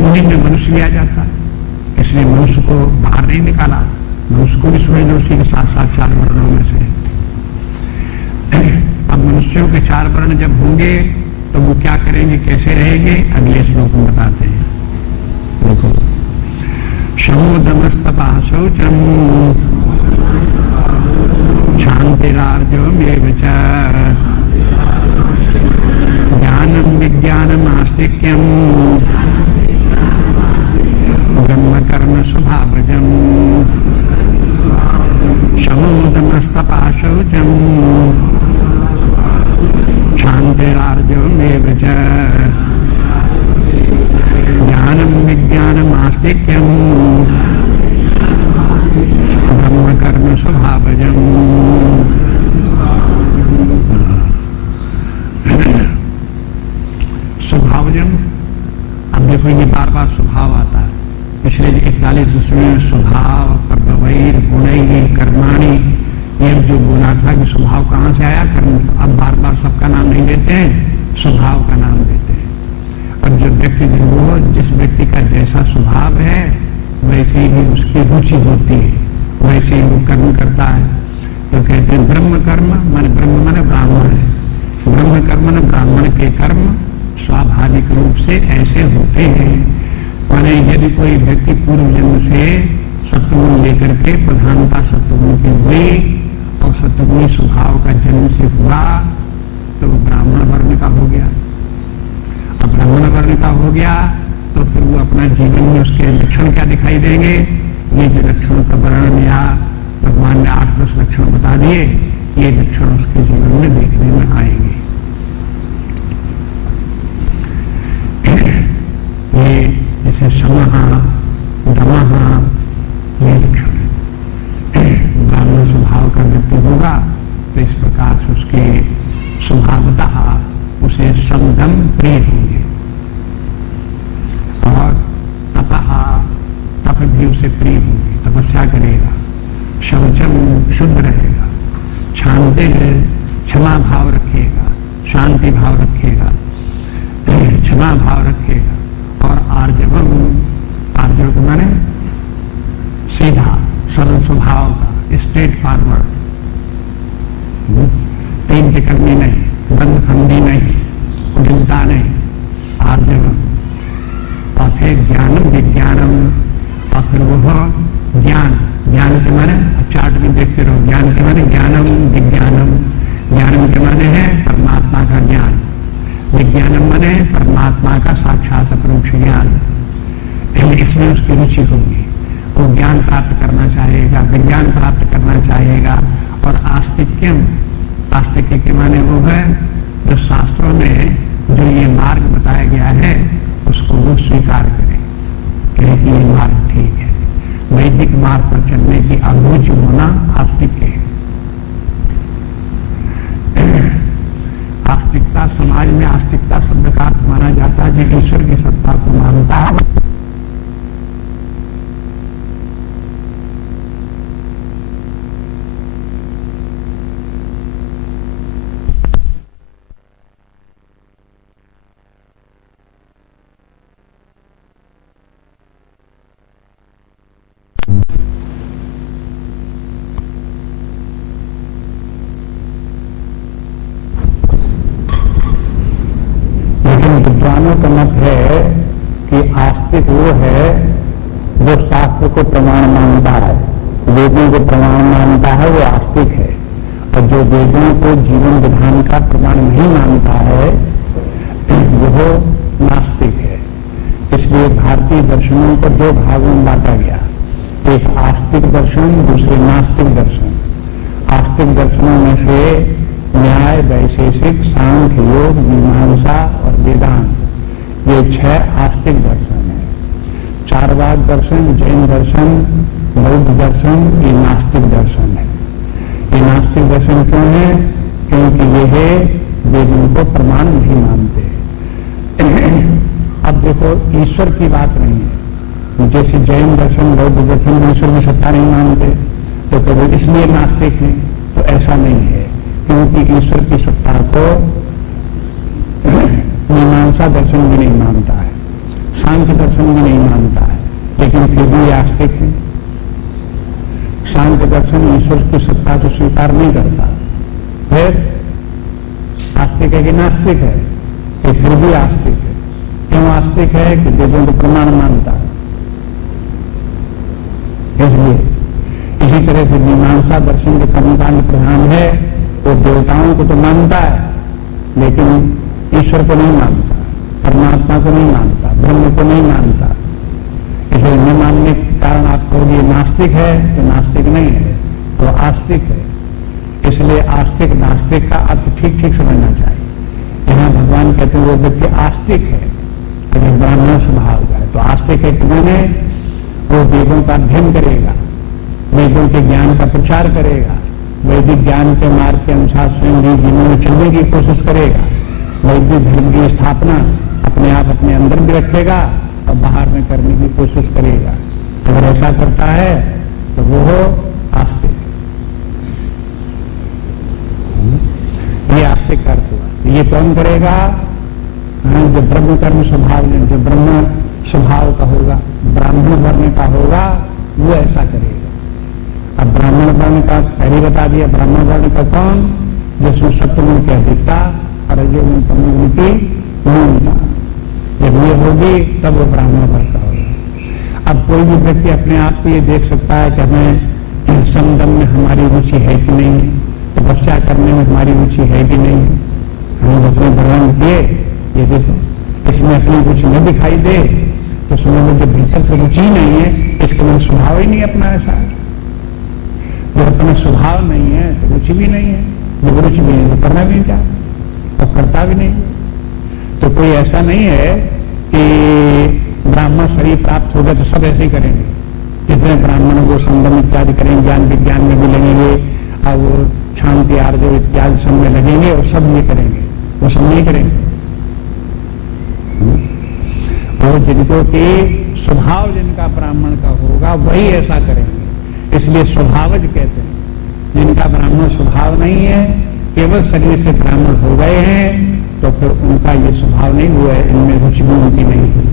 उन्हीं में मनुष्य लिया जाता है, इसलिए मनुष्य को बाहर नहीं निकाला, मनुष्य उसको भी समझ लो उसी के साथ साथ 4 वर्णों में से। अब मनुष्यों के 4 वर्ण जब होंगे तो वो क्या करेंगे, कैसे रहेंगे, अगले श्लोक में बताते हैं। देखो, शमोदमस्तपा शौचम शांतिरार्जवमेव च ज्ञानम विज्ञानम आस्तिक्यम ब्रह्म कर्म स्वभावजम शमोदमस्तपा शौचम शांतिरार्जवमेव च ज्ञानम विज्ञानम आस्तिक्यम ब्रह्म कर्म स्वभावजम। स्वभावजम, अब देखो ये बार बार स्वभाव आता है। पिछले 41 में स्वभाव प्रभवैर गुणैः कर्माणि, ये जो बोला था कि स्वभाव कहाँ से आया, कर्म। अब बार बार सबका नाम नहीं देते हैं, स्वभाव का नाम देते हैं। और जो व्यक्ति वो जिस व्यक्ति का जैसा स्वभाव है वैसे ही उसकी रुचि होती है, वैसे ही वो कर्म करता है। तो कहते हैं ब्रह्म कर्म माने, ब्रह्म माने ब्राह्मण है, ब्रह्म कर्म माने ब्राह्मण के कर्म स्वाभाविक रूप से ऐसे होते हैं। माने यदि कोई व्यक्ति पूर्व जन्म से सत्वगुण लेकर के प्रधानता सत्वगुण की हुई और सत्वगुणी स्वभाव का जन्म से हुआ तो वो ब्राह्मण वर्ण का हो गया। अब ब्राह्मण वर्ण का हो गया तो फिर वो अपना जीवन में उसके लक्षण क्या दिखाई देंगे, ये जो लक्षणों का वर्णन या भगवान ने 8-10 लक्षण बता दिए, ये लक्षण उसके जीवन में देखने में आएंगे। ये जैसे समः दमः ये लक्षण है। ब्राह्मण स्वभाव का व्यक्ति होगा तो इस प्रकार से उसके स्वभावतः उसे समदम प्रिय होंगे। और तप भी उसे प्रिय होंगे, तपस्या करेगा। शौचम शुद्ध रहेगा, शांति क्षमा भाव रखेगा, शांति भाव रखेगा, क्षमा भाव रखेगा। और आर्जवम, आर्जव माने सीधा सरल स्वभाव का, स्ट्रेट फॉरवर्ड, तीन टिकड़नी नहीं, बंद फंदी नहीं, कुटिलता नहीं, आर्जवम। और फिर ज्ञानम विज्ञानम, और फिर वह ज्ञान, ज्ञान के माने चार्ट में देखते रहो, ज्ञान के माने ज्ञानम विज्ञानम, ज्ञानम के माने है परमात्मा का ज्ञान, विज्ञानम माने परमात्मा का साक्षात अपरोक्ष ज्ञान। इसमें उसकी रुचि होगी, वो ज्ञान प्राप्त करना चाहेगा, विज्ञान प्राप्त करना चाहेगा। और आस्तिक्यम, आस्तिक्य के माने वो है जो शास्त्रों में जो ये मार्ग बताया गया है उसको वो स्वीकार करे, कहे कि ये मार्ग ठीक है। वैदिक मार्ग पर चलने की अरुचि होना आस्तिक्य है। आस्तिकता, समाज में आस्तिकता शब्द का अर्थ माना जाता है जो ईश्वर की सत्ता को मानता है। विद्वानों का मत है कि आस्तिक वो है जो शास्त्र को प्रमाण मानता है, वेदों को प्रमाण मानता है, वो आस्तिक है। और जो वेदों को जीवन विधान का प्रमाण नहीं मानता है वो नास्तिक है। इसलिए भारतीय दर्शनों को 2 भागों में बांटा गया, एक आस्तिक दर्शन, दूसरे नास्तिक दर्शन। आस्तिक दर्शनों में से न्याय, वैशेषिक, सांख्य, योग, मीमांसा और वेदांत, ये 6 आस्तिक दर्शन है। चारवाक दर्शन, जैन दर्शन, बौद्ध दर्शन, ये नास्तिक दर्शन है। ये नास्तिक दर्शन क्यों है? क्योंकि ये वेदों को प्रमाण नहीं मानते। अब देखो, ईश्वर की बात नहीं है। जैसे जैन दर्शन, बौद्ध दर्शन ईश्वर में सत्ता नहीं मानते तो केवल इसलिए नास्तिक है, तो ऐसा नहीं है। क्योंकि ईश्वर की सत्ता को मीमांसा दर्शन भी नहीं मानता है, सांख्य दर्शन भी नहीं मानता है, लेकिन फिर भी आस्तिक है। सांख्य दर्शन ईश्वर की सत्ता को स्वीकार नहीं करता, फिर आस्तिक है कि नास्तिक है? कि फिर भी आस्तिक है। क्यों आस्तिक है? कि वेदों को प्रमाण मानता है, इसलिए। इसी तरह से मीमांसा दर्शन के कर्मकांड प्रधान है, वो देवताओं को तो मानता है लेकिन ईश्वर को नहीं मानता, परमात्मा को नहीं मानता, ब्रह्म को नहीं मानता। इसलिए न मानने के कारण आप कहोगे नास्तिक है, तो नास्तिक नहीं है, तो आस्तिक है। इसलिए आस्तिक नास्तिक का अर्थ ठीक ठीक समझना चाहिए। यहाँ भगवान कहते हैं वो व्यक्ति आस्तिक है, अगर ब्राह्मण स्वभाव का है तो आस्तिक है कि मैंने वो वेदों का अध्ययन करेगा, वेदों के ज्ञान का प्रचार करेगा, वैदिक ज्ञान के मार्ग के अनुसार स्वयं भी जीवन में चलने की कोशिश करेगा, वैदिक धर्म की स्थापना अपने आप अपने अंदर भी रखेगा और बाहर में करने की कोशिश करेगा। अगर ऐसा करता है तो वो हो आस्तिक। ये आस्तिक का अर्थ हुआ। ये कौन करेगा? जो ब्रह्म कर्म स्वभाव, जो ब्रह्म स्वभाव का होगा, ब्राह्मण वर्ण का होगा, वो ऐसा करेगा। अब ब्राह्मण वर्ण का पहले बता दिया, ब्राह्मण वर्ण का कौन? जिसमें सत्वगुण की अधिकता और रजोगुण तमोगुण की न्यूनता, जब ये होगी तब वो ब्राह्मण वर्ण का होगा। अब कोई भी व्यक्ति अपने आप को ये देख सकता है कि हमें समदम में हमारी रुचि है कि नहीं है, तपस्या करने में हमारी रुचि है कि नहीं है। हम जितने वर्णन किए, ये देखो इसमें अपनी रुचि न दिखाई दे तो समझ लो जब भीतर से रुचि नहीं है, इसके लिए स्वभाव ही नहीं अपना ऐसा है। जब अपना स्वभाव नहीं है तो रुचि भी नहीं है, जब रुचि भी नहीं तो करना भी क्या और करता भी नहीं। तो कोई ऐसा नहीं है कि ब्राह्मण शरीर प्राप्त हो गए तो सब ऐसे ही करेंगे। जितने ब्राह्मण वो संगम इत्यादि करेंगे, ज्ञान विज्ञान में भी लगेंगे और वो शांति आर्जव इत्यादि सब में लगेंगे और सब ये करेंगे, वो सब नहीं करेंगे। और जिनको कि स्वभाव जिनका ब्राह्मण का होगा वही ऐसा करेंगे। इसलिए स्वभावज कहते हैं। जिनका ब्राह्मण स्वभाव नहीं है, केवल शरीर से ब्राह्मण हो गए हैं, तो फिर उनका ये स्वभाव नहीं हुआ है, इनमें रुचि भी उनकी नहीं हुई।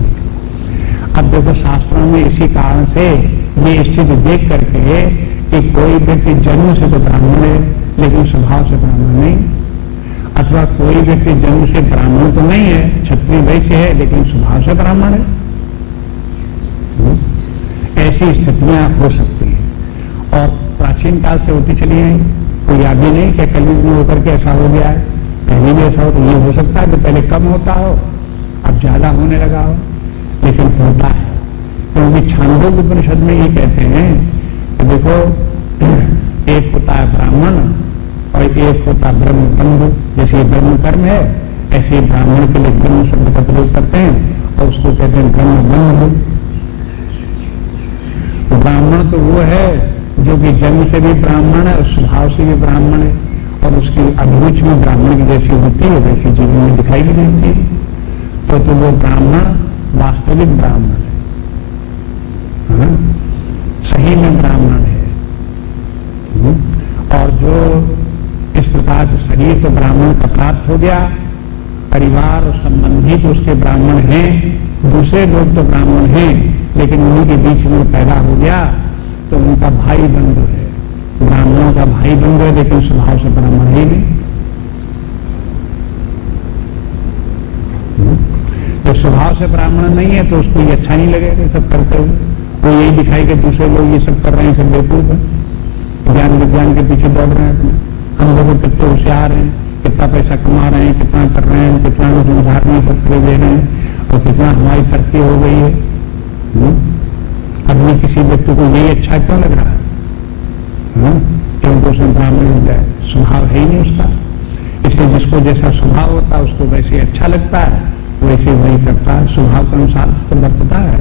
अब देखो शास्त्रों में इसी कारण से ये स्थिति देख करके कि कोई व्यक्ति जन्म से तो ब्राह्मण है लेकिन स्वभाव से ब्राह्मण नहीं, अथवा कोई व्यक्ति जन्म से ब्राह्मण तो नहीं है, क्षत्रिय वैश्य है लेकिन स्वभाव से ब्राह्मण है। ऐसी स्थितियां हो सकती हैं और प्राचीन काल से होती चली है। कोई याद ही नहीं कि कलयुग में होकर के ऐसा हो गया है, पहले भी ऐसा हो तो ये हो सकता है कि पहले कम होता हो अब ज्यादा होने लगा हो, लेकिन होता है। क्योंकि छांदोग्य उपनिषद में ये कहते हैं कि देखो एक होता है ब्राह्मण और एक होता ब्रह्म बंधु। जैसे ब्रह्म कर्म है ऐसे ब्राह्मण के लिए ब्रह्म शब्द का प्रयोग करते हैं और उसको कहते हैं ब्रह्म बंधु। ब्राह्मण तो वो है जो कि जन्म से भी ब्राह्मण है और स्वभाव से भी ब्राह्मण है और उसकी अभिरुचि में ब्राह्मण की जैसी होती है वैसी जीवन में दिखाई भी देती है, तो वो ब्राह्मण वास्तविक ब्राह्मण है, सही में ब्राह्मण है। और जो इस प्रकार से शरीर तो ब्राह्मण का प्राप्त हो गया, परिवार और संबंधी तो उसके ब्राह्मण हैं, दूसरे लोग तो ब्राह्मण हैं लेकिन उन्हीं के बीच में पैदा हो गया तो उनका भाई बंधु है, ब्राह्मणों का भाई बंधु है लेकिन स्वभाव से ब्राह्मण ही नहीं। तो स्वभाव से ब्राह्मण नहीं है तो उसको ये अच्छा नहीं लगेगा सब करते हुए, वो यही दिखाई कि दूसरे लोग ये सब कर रहे हैं, सब बेवकूफ है, ज्ञान विज्ञान के पीछे दौड़ रहे हैं अपने, हम लोग कितने होशियार हैं, कितना पैसा कमा रहे हैं, कितना कर रहे हैं, कितना लोग उधार नहीं सब खरीद ले रहे हैं और कितना हमारी तरक्की हो गई है। अपने किसी व्यक्ति को यही अच्छा क्यों लग रहा है? क्योंकि उसमें ब्राह्मण हो जाए, स्वभाव है ही नहीं उसका। इसलिए जिसको जैसा स्वभाव होता है उसको वैसे अच्छा लगता है, वैसे वही करता है, स्वभाव के अनुसार उसको बरतता है।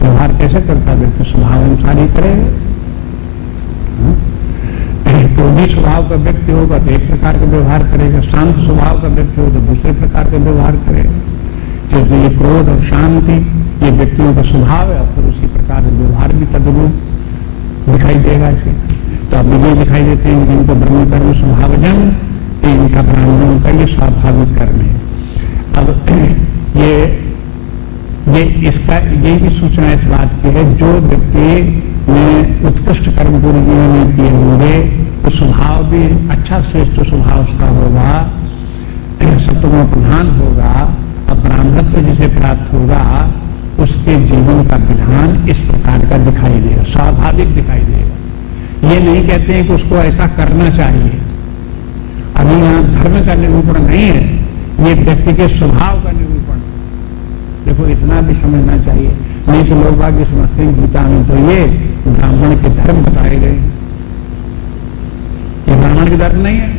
व्यवहार कैसे करता है व्यक्ति? स्वभाव अनुसार ही करेगा। तो भी स्वभाव का व्यक्ति होगा तो एक प्रकार का व्यवहार करेगा, शांत स्वभाव का व्यक्ति हो तो दूसरे प्रकार का व्यवहार करेगा। जैसे ये क्रोध और शांति ये व्यक्तियों का स्वभाव है और फिर उसी प्रकार का व्यवहार भी तदनुरूप दिखाई देगा इसे। तो अब ये दिखाई देते हैं जिनको ब्रह्म कर्म स्वभावजन, इनका ब्राह्मणों का ये स्वाभाविक कर्म है। अब ये इसका ये भी सूचना इस बात की है, जो व्यक्ति में उत्कृष्ट कर्म पूर्व जीवन में किए होंगे तो स्वभाव भी अच्छा श्रेष्ठ स्वभाव उसका होगा, सत्वगुण प्रधान होगा। और ब्राह्मणत्व जिसे प्राप्त होगा उसके जीवन का विधान इस प्रकार का दिखाई देगा, स्वाभाविक दिखाई देगा। ये नहीं कहते हैं कि उसको ऐसा करना चाहिए। अभी यहाँ धर्म का निरूपण नहीं है, ये व्यक्ति के स्वभाव का निरूपण। देखो इतना भी समझना चाहिए, नहीं तो लोग बाकी समझते हैं गीता में तो ये ब्राह्मण के धर्म बताए गए, ये ब्राह्मण के धर्म नहीं है।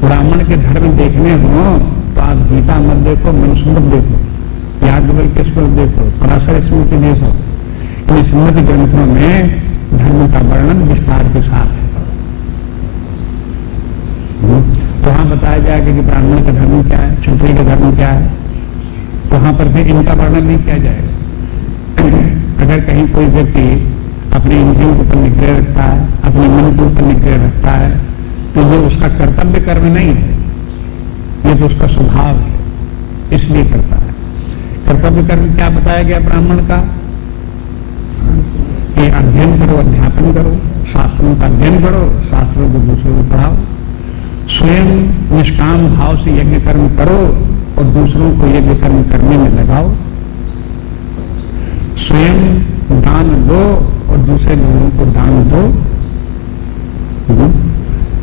ब्राह्मण के धर्म देखने हो तो आप गीता मत देखो, मनुस्मृति देखो, याज्ञवल्क्य स्मृति देखो, पराशर स्मृति देखो। इन स्मृति ग्रंथों में धर्म का वर्णन विस्तार के साथ है। वहां बताया जाएगा कि ब्राह्मण का धर्म क्या है, क्षत्रिय का धर्म क्या है, वहां पर फिर इनका वर्णन नहीं किया जाएगा। अगर कहीं कोई व्यक्ति अपने इंद्रियों के ऊपर निग्रह रखता है, अपने मन के ऊपर निग्रह रखता है, तो ये उसका कर्तव्य कर्म नहीं है, ये तो उसका स्वभाव है, इसलिए करता है। कर्तव्य कर्म क्या बताया गया ब्राह्मण का? कि अध्ययन करो, अध्यापन करो, शास्त्रों का अध्ययन करो, शास्त्रों को दूसरों को पढ़ाओ, स्वयं निष्काम भाव से यज्ञ कर्म करो और दूसरों को यज्ञ कर्म करने में लगाओ, स्वयं दान दो और दूसरे लोगों को दान दो।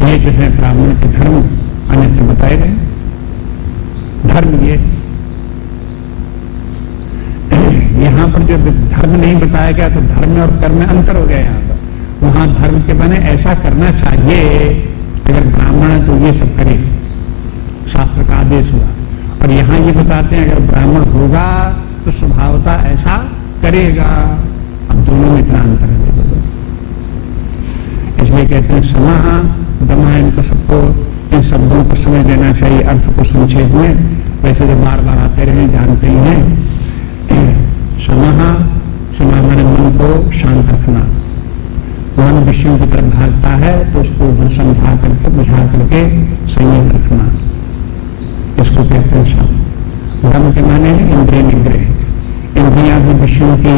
ये जो है ब्राह्मण के धर्म अन्यत्र बताए गए। धर्म ये यहां पर जो धर्म नहीं बताया गया तो धर्म और कर्म में अंतर हो गया। यहां पर वहां धर्म के बने ऐसा करना चाहिए, अगर ब्राह्मण है तो ये सब करे, शास्त्र का आदेश हुआ। और यहां ये बताते हैं अगर ब्राह्मण होगा तो स्वभावतः ऐसा करेगा। अब दोनों में इतना अंतर है, इसलिए कहते हैं समाह दमा, इनको सबको इन शब्दों को समझ लेना चाहिए, अर्थ को संक्षेप में। वैसे जो बार बार आते रहे जानते ही हैं। समाह माने मन को शांत रखना। मन विषयों की तरफ भागता है तो उसको उधर समझा करके बुझा करके संयम रखना, इसको कहते हैं सम। दम के माने इंद्रिय निग्रह। इंद्रियां भी विषयों की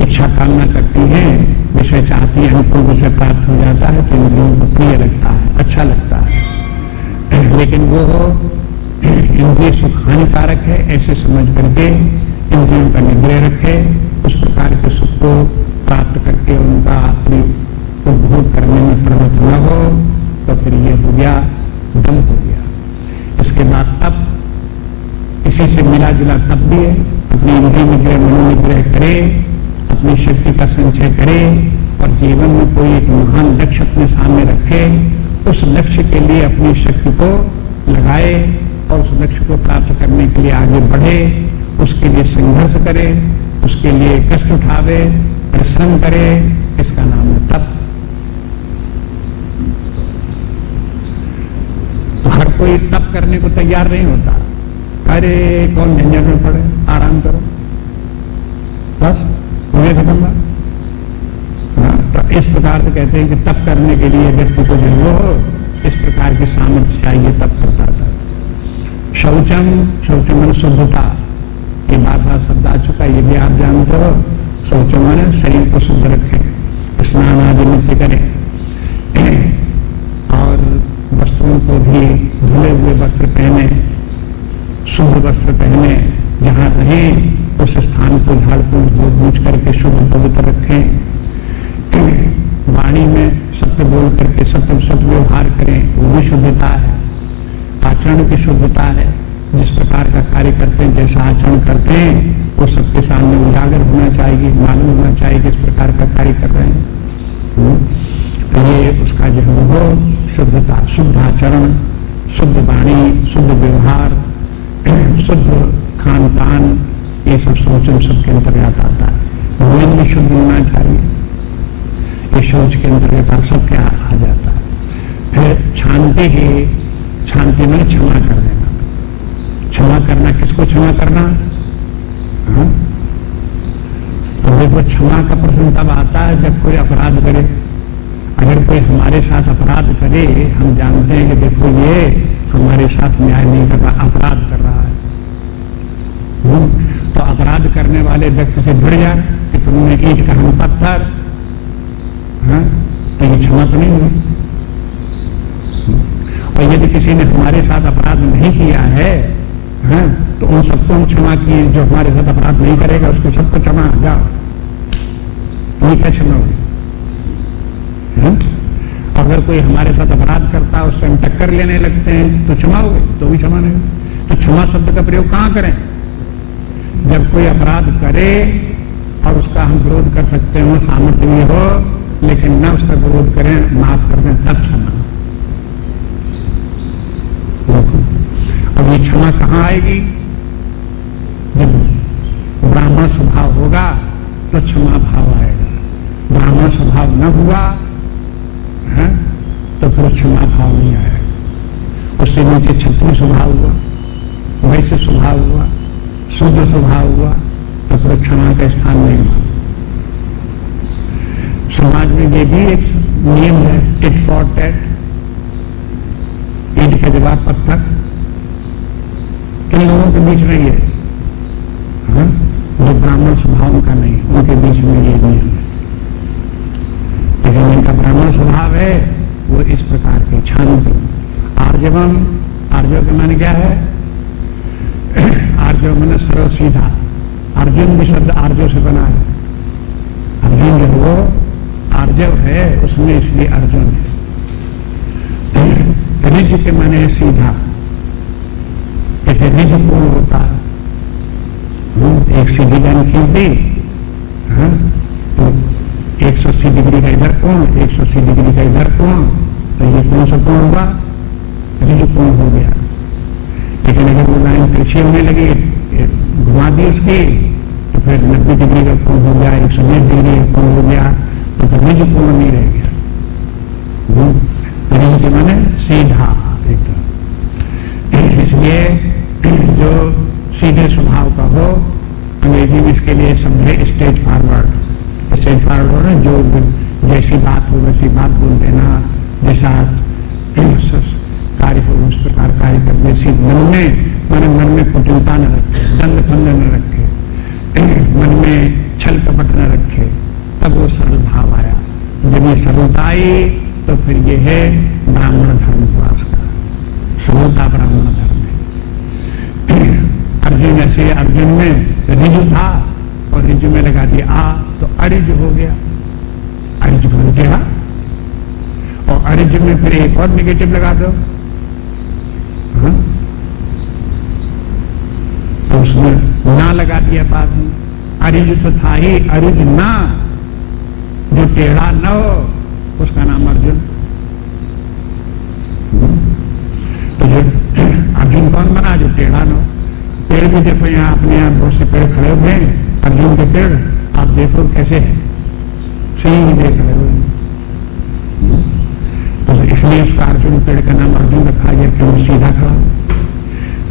इच्छा कामना करती हैं, विषय चाहती है, हमको विषय प्राप्त हो जाता है तो इंद्रियों को प्रिय लगता है, अच्छा लगता है। लेकिन वो इंद्रिय सुख हानिकारक है ऐसे समझ करके इंद्रियों का निग्रह रखे, उस प्रकार के सुख को प्राप्त करके उनका अपने उपभोग करने में प्रवृत्त न हो, तो फिर ये हो गया दम हो गया। इसके बाद तप, इसी से मिला जुला तप भी है। अपनी इंद्रिय निग्रह मनोनिग्रह करे, अपनी शक्ति का संचय करे और जीवन में कोई एक महान लक्ष्य अपने सामने रखे, उस लक्ष्य के लिए अपनी शक्ति को लगाए और उस लक्ष्य को प्राप्त करने के लिए आगे बढ़े, उसके लिए संघर्ष करे, उसके लिए कष्ट उठावे, परिश्रम करे, इसका नाम है तप। तो हर कोई तप करने को तैयार नहीं होता। अरे कौन झंझट में पड़े, आराम करो, बस मुझे खत्म बात। तो इस प्रकार से कहते हैं कि तप करने के लिए व्यक्ति को जो हो इस प्रकार की सामर्थ्य चाहिए, तप करता था। शौचम, शौचम मन शुद्धता, ये बार बार शब्द आ चुका, ये भी आप जानते हो। शौचम मन शरीर को शुद्ध रखें, स्नान आदि नित्य करें और वस्त्रों को भी धुले हुए वस्त्र पहने, शुद्ध वस्त्र पहने, जहां रहें उस स्थान को झाड़ पूछ करके शुद्ध पवित्र रखें। वाणी में सत्य बोल करके सत्य सत्य व्यवहार करें, वो भी शुद्धता है। आचरण की शुद्धता है, जिस प्रकार का कार्य करते हैं, जैसा आचरण करते हैं वो सबके सामने उजागर होना चाहिए, मालूम होना चाहिए किस प्रकार का कार्य कर रहे हैं। तो ये उसका जो है वो शुद्धता, शुद्ध आचरण, शुद्ध वाणी, शुद्ध व्यवहार, शुद्ध खान पान, ये सब शौचम सबके अंतर्गत आता है। मन भी शुद्ध होना चाहिए, ये शौच के अंतर्गत सब क्या आ जाता है। फिर शांति ही, शांति में क्षमा कर देना। क्षमा करना, किसको क्षमा करना? तो देखो क्षमा का प्रश्न तब आता है जब कोई अपराध करे। अगर कोई हमारे साथ अपराध करे, हम जानते हैं कि देखो ये हमारे साथ न्याय नहीं कर रहा, अपराध कर रहा है, तो अपराध करने वाले व्यक्ति से भिड़ जाए कि तुमने ईंट का हम पत्थर, हाँ, तो ये क्षमा तो नहीं हुई। और यदि किसी ने हमारे साथ अपराध नहीं किया है, हाँ, तो उन सबको हम क्षमा किए। जो हमारे साथ अपराध नहीं करेगा उसको सबको क्षमा, जाओ, ये क्या क्षमा हुई? अगर कोई हमारे साथ अपराध करता है, उससे हम टक्कर लेने लगते हैं तो क्षमा हो गई, तो भी क्षमा नहीं। तो क्षमा शब्द का प्रयोग कहां करें? जब कोई अपराध करे और उसका हम विरोध कर सकते हो, सामर्थ्य भी हो, लेकिन न उसका विरोध करें, माफ कर दें, तब क्षमा। अब ये क्षमा कहां आएगी? जब ब्राह्मण स्वभाव होगा तो क्षमा भाव आएगा। ब्राह्मण स्वभाव न हुआ है तो फिर क्षमा भाव नहीं आएगा। उससे नीचे क्षत्रिय स्वभाव हुआ, वैश्य स्वभाव हुआ, शूद्र स्वभाव हुआ, तो फिर क्षमा का स्थान नहीं हुआ। समाज में ये भी एक नियम है, टिट फॉर टैट, ईंट के जवाब पत्थर। किन लोगों के बीच में ये, हाँ, जो ब्राह्मण स्वभाव का नहीं, उनके बीच में ये नियम है। लेकिन जिनका ब्राह्मण स्वभाव है वो इस प्रकार के छंद आर्जवम, आर्जव के माने क्या है? आर्जव माने सरल सीधा। अर्जुन भी शब्द आर्जव से बना है। अर्जुन जो वो आर्जव है, उसमें इसलिए अर्जुन है। रिज के माने सीधा, जैसे रिज पूर्ण होता है, एक सीधी लाइन खींच दी, तो 180 डिग्री का इधर कोण, 180 डिग्री का इधर कोण, तो ये कौन सा कोण होगा? रिज कोण हो गया। लेकिन अगर वो लाइन तिरछी होने लगी, घुमा दी उसकी, तो फिर 90 डिग्री का कोण हो गया, 120 डिग्री का कोण हो गया, तो फिर रिज कोण नहीं रह गया। रिज के माने सीधा एकदम। इसलिए जो सीधे स्वभाव का हो, अंग्रेजी में इसके लिए शब्द है स्ट्रेट फॉरवर्ड। स्ट्रेट फॉरवर्ड हो ना, जो जैसी बात हो वैसी बात बोल देना, जैसा कार्य हो उस प्रकार कार्य करने से मन में कुटिलता न रखे, दंड फंद न रखे, मन में छल कपट न रखे, तब वो सरल भाव आया। जब ये सरलता आई तो फिर ये है ब्राह्मण धर्म हुआ उसका, सरलता ब्राह्मण धर्म है। अर्जुन ऐसे अर्जुन में रिजु था और रिजु में लगा दिया आ, तो अरिज हो गया, अरिज बन गया। और अरिज में फिर एक और निगेटिव लगा दो, हाँ? तो उसमें ना लगा दिया बाद में। अरिज तो था ही, अरिज ना, जो टेढ़ा न हो उसका नाम अर्जुन। तो जो अर्जुन कौन बना? जो टेढ़ा न हो। पेड़ भी देखो, यहाँ अपने यहाँ बहुत से पेड़ खड़े हुए हैं, अर्जुन के पेड़ आप देखो कैसे है, सही देख रहे हो। तो इसलिए उसका अर्जुन पेड़ का नाम अर्जुन रखा गया कि वो सीधा खड़ा।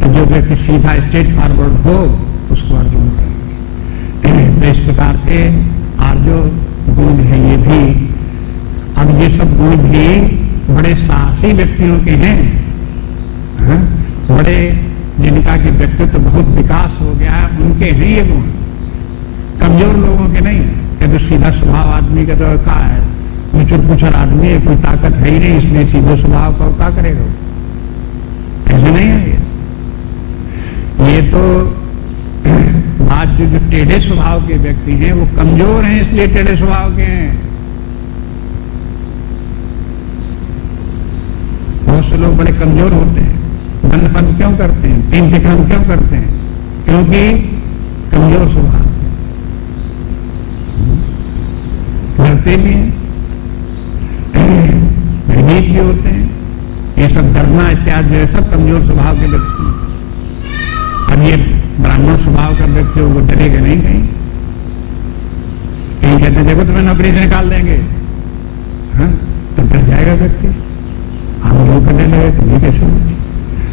तो जो व्यक्ति सीधा स्ट्रेट फॉरवर्ड हो उसको अर्जुन कहेंगे। तो इस प्रकार से आर्जो गुण है ये भी। अब ये सब गुण भी बड़े साहसी व्यक्तियों के हैं, हाँ? बड़े जिनका कि व्यक्तित्व बहुत विकास हो गया है, उनके हैं ये गुण, कमजोर लोगों के नहीं। कहते सीधा स्वभाव आदमी का तो क्या है, निचुर पुचर आदमी है, कोई ताकत है ही नहीं, इसलिए सीधे स्वभाव का क्या करेगा? ऐसे नहीं है ये तो बात। जो टेढ़े स्वभाव के व्यक्ति हैं वो कमजोर हैं, इसलिए टेढ़े स्वभाव के हैं। बहुत से लोग बड़े कमजोर होते हैं, दंडपन क्यों करते हैं, तीन तिक्रम क्यों करते हैं? क्योंकि कमजोर स्वभाव, डरते भी हैं, भयभीत भी होते हैं। ये सब डरना इत्यादि है, सब कमजोर स्वभाव के व्यक्ति हैं। अब ये ब्राह्मण स्वभाव का व्यक्ति वो डरेगा नहीं कहीं। कहीं कहते देखो तुम्हें नौकरी से निकाल देंगे, हाँ? तो डर जाएगा व्यक्ति, हम लोग करने लगे तो नहीं कैसे होगी।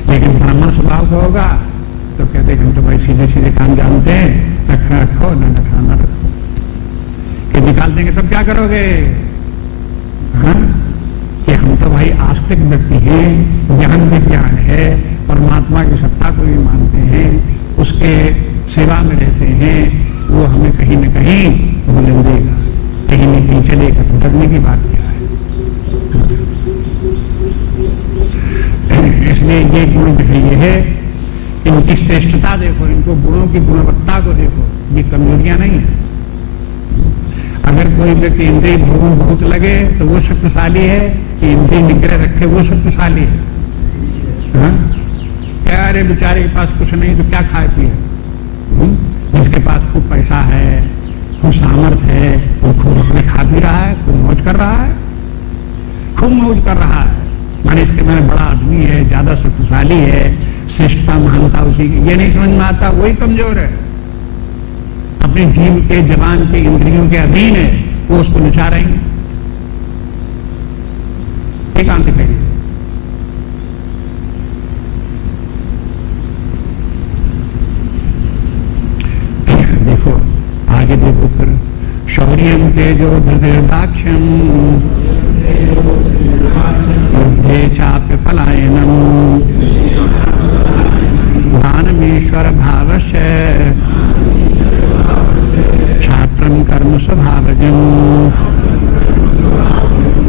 लेकिन ब्राह्मण स्वभाव का होगा तो कहते हम तो भाई सीधे सीधे काम जानते हैं, रखना रखो ना रखना ना रखो, कि निकाल देंगे तब क्या करोगे? हाँ? कि हम तो भाई आस्तिक व्यक्ति हैं, ज्ञान विज्ञान है, परमात्मा की सत्ता को भी मानते हैं, उसके सेवा में रहते हैं वो हमें कहीं न कहीं बुलंदेगा, कहीं न कहीं चलेगा। तो डरने की बात क्या है? इसलिए ये गुण जो है ये है, इनकी श्रेष्ठता देखो, इनको गुणों की गुणवत्ता को देखो, ये कमजोरियां नहीं है। अगर कोई व्यक्ति इंद्रिय भोग में बहुत लगे तो वो शक्तिशाली है, कि इंद्रिय निग्रह रखे वो शक्तिशाली है। हाँ? क्या अरे बेचारे के पास कुछ नहीं तो क्या खाए पिए? जिसके पास खूब पैसा है, खूब सामर्थ्य है, वो खूब अपने खा पी रहा है, खूब मौज कर रहा है, खूब मौज कर रहा है, माने इसके मैंने बड़ा आदमी है, ज्यादा शक्तिशाली है, श्रेष्ठता महानता उसी की। ये नहीं समझ में आता, वही कमजोर है, अपने जीव के जवान के इंद्रियों के अधीन है, वो उसको नचा रहे हैं। एकांत करिए। देखो आगे देखो फिर, शौर्यं तेजो धृतिर्दाक्ष्यं युद्धे चाप्य पलायनम् दानमीश्वर भावस्य क्षात्रं कर्म स्वभावजम्।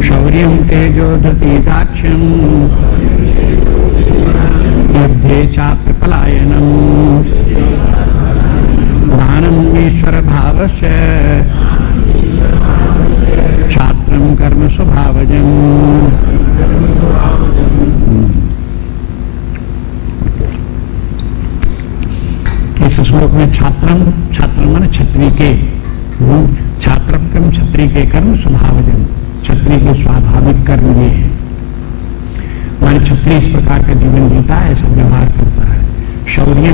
शौर्यं तेजो धृतिर्दाक्ष्यं युद्धे चाप्य पलायनम् दानम् ईश्वर भावस्य क्षात्रं कर्म स्वभावजम्। इस श्लोक में छात्रम, छात्र माने क्षत्रिय के, छात्रम कर्म क्षत्रिय के कर्म स्वभावजन, क्षत्रिय के स्वाभाविक कर्म ये है। माने क्षत्रिय इस प्रकार का जीवन जीता है, ऐसा व्यवहार करता है। शौर्य,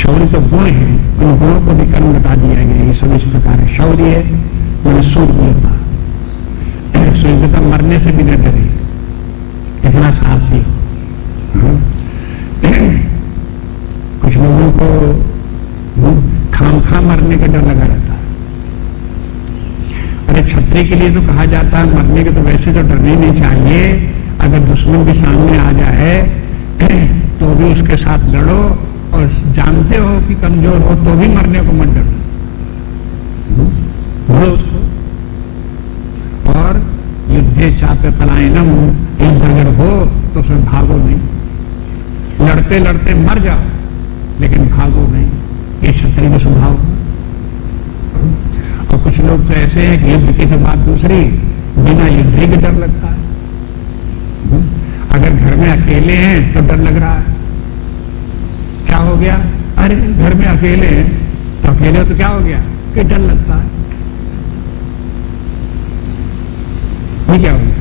शौर्य तो गुण है, उन गुणों को भी कर्म बता दिया गया। ये सब इस प्रकार है। शौर्य मैंने सूर्यता, सूर्यता मरने से भी न डरे, इतना साहसी। कुछ लोगों को खामखा मरने का डर लगा रहता है। अरे क्षत्रिय के लिए तो कहा जाता है मरने के तो वैसे तो डरने नहीं चाहिए, अगर दुश्मन भी सामने आ जाए तो भी उसके साथ लड़ो, और जानते हो कि कमजोर हो तो भी मरने को मत डरो, बोलो उसको। और युद्धे चाप्य पलायनम, युद्ध अगर हो तो उसमें भागो नहीं, लड़ते लड़ते मर जाओ लेकिन भागो नहीं, ये क्षत्रिय का स्वभाव है। और कुछ लोग तो ऐसे हैं कि युद्ध की तो बात दूसरी, बिना युद्ध ही का डर लगता है। अगर घर में अकेले हैं तो डर लग रहा है, क्या हो गया? अरे घर में अकेले हैं तो अकेले तो क्या हो गया कि डर लगता है, ये क्या हो गया?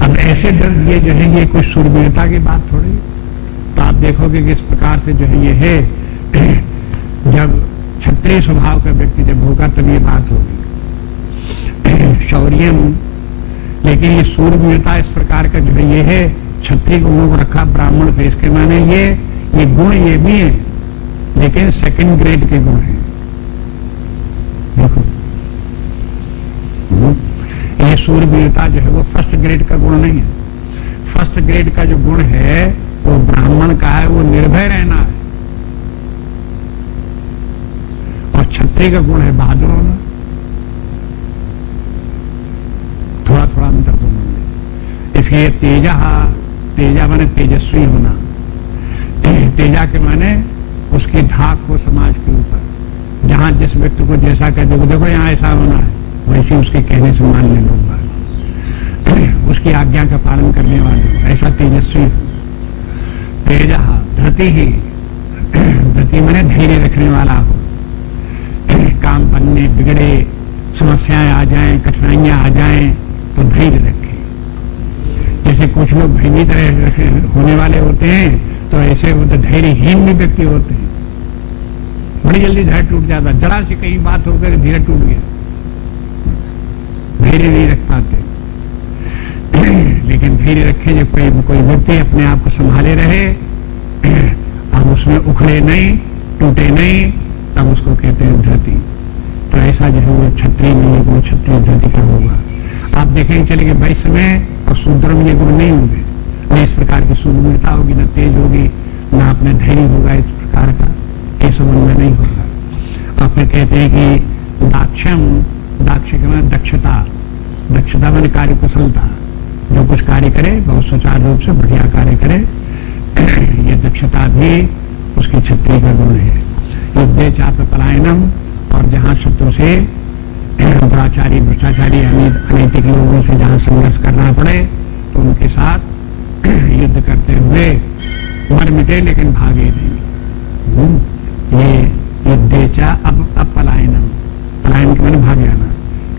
अब ऐसे डर ये जो है ये कोई शूरवीरता की बात थोड़ी। तो आप देखोगे कि इस प्रकार से जो है ये है, जब क्षत्रिय स्वभाव का व्यक्ति जब होगा तब ये बात होगी। शौर्यम, लेकिन ये शूरवीरता इस प्रकार का जो है ये है, क्षत्रिय गुणों को रखा ब्राह्मण से, इसके माने ये गुण ये भी है, लेकिन सेकंड ग्रेड के गुण हैं। देखो ये शूरवीरता जो है वो फर्स्ट ग्रेड का गुण नहीं है। फर्स्ट ग्रेड का जो गुण है वो ब्राह्मण का है, वो निर्भय रहना है। और क्षत्रिय का गुण है बहादुर होना। थोड़ा थोड़ा अंतर दोनों में। इसलिए तेजा माने तेजस्वी होना, तेजा के माने उसकी धाक हो समाज के ऊपर। जहां जिस व्यक्ति को जैसा कह दो, देखो यहाँ ऐसा होना है, वैसे उसके कहने से मानने लोग, उसकी आज्ञा का पालन करने वाले, ऐसा तेजस्वी। तेजा धृति ही, धृति माने धैर्य रखने वाला हो। काम बनने बिगड़े, समस्याएं आ जाएं, कठिनाइयां आ जाएं तो धैर्य रखे। जैसे कुछ लोग भयभीत होने वाले होते हैं तो ऐसे वो तो धैर्यहीन भी व्यक्ति होते हैं, बड़ी जल्दी धैर्य टूट जाता। जरा सी कहीं बात होकर धीरे टूट गया, धैर्य नहीं रख पाते। लेकिन धैर्य रखे जो कोई व्यक्ति अपने आप को संभाले रहे, अब उसमें उखड़े नहीं, टूटे नहीं, तब उसको कहते हैं धृति। तो ऐसा जो है वो क्षत्रिय नहीं है, वो क्षत्रिय धृति का होगा। आप देखेंगे चलेंगे वैश्य में और शूद्र में ये गुण नहीं होंगे, न इस प्रकार की सूर्यता होगी, न तेज होगी, न अपने धैर्य होगा इस प्रकार का, ये सब उनमें नहीं होगा। और फिर कहते हैं कि दाक्ष्यम, दाक्ष्य के माने दक्षता, दक्षता माने कार्य कुशलता, जो कुछ कार्य करे बहुत सुचारू रूप से बढ़िया कार्य करे, ये दक्षता भी उसकी क्षत्रिय का गुण है। युद्धे चाप पलायनम, और जहां शत्रु से दुराचारी भ्रष्टाचारी अनैतिक लोगों से जहां संघर्ष करना पड़े तो उनके साथ युद्ध करते हुए मर मिटे लेकिन भागे नहीं। ये युद्धे चा अब पलायनम, पलायन के मैंने भाग जाना,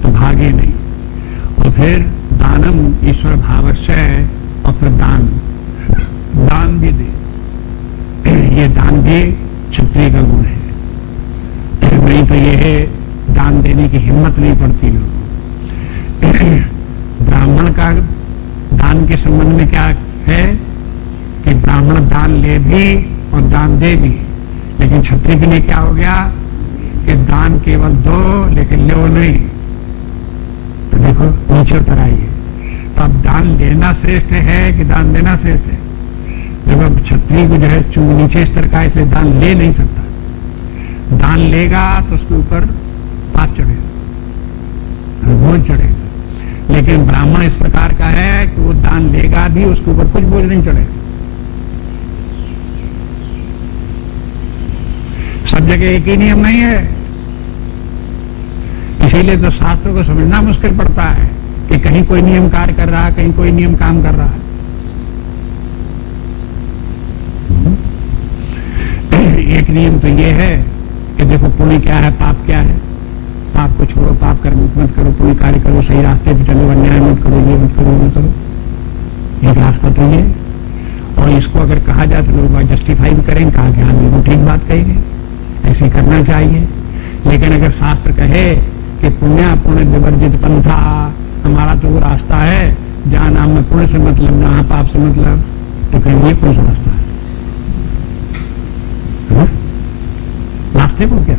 तो भागे नहीं। और फिर दानम ईश्वर भावश्य, और फिर दान, दान भी दे, ये दान भी क्षत्रिय का गुण है। नहीं तो ये है दान देने की हिम्मत नहीं पड़ती लोगों। ब्राह्मण का दान के संबंध में क्या है कि ब्राह्मण दान ले भी और दान दे भी, लेकिन क्षत्रिय के लिए क्या हो गया कि दान केवल दो लेकिन ले नहीं। तो देखो नीचे उतर आइए, तो अब दान लेना श्रेष्ठ है कि दान देना श्रेष्ठ है? देखो अब क्षत्रिय को जो है नीचे स्तर का, इसलिए दान ले नहीं सकता। दान लेगा तो उसके ऊपर पाप चढ़ेगा, बोझ चढ़ेगा, लेकिन ब्राह्मण इस प्रकार का है कि वो दान लेगा भी, उसके ऊपर कुछ बोझ नहीं चढ़ेगा। सब जगह एक ही नियम नहीं है, इसीलिए तो शास्त्रों को समझना मुश्किल पड़ता है कि कहीं कोई नियम कार्य कर रहा है, कहीं कोई नियम काम कर रहा है। एक नियम तो ये है कि देखो पुण्य क्या है, पाप क्या है, पाप को छोड़ो, पाप कर्म मत करो, पुण्य कार्य करो, सही रास्ते पे चलो, अन्याय मत करो, ये मत करो, वो मत करो, एक रास्ता तो ये। और इसको अगर कहा जाए तो लोग जस्टिफाई भी करेंगे, कहा कि हाँ बिल्कुल ठीक बात कहेंगे, ऐसे करना चाहिए। लेकिन अगर शास्त्र कहे कि पुण्य पुण्य विवर्जित पंथा, हमारा तो वो रास्ता है जहां नाम में पुण्य से मतलब, ना पाप से मतलब, तो कहेंगे कौन सा रास्ता है? रास्ते को क्या?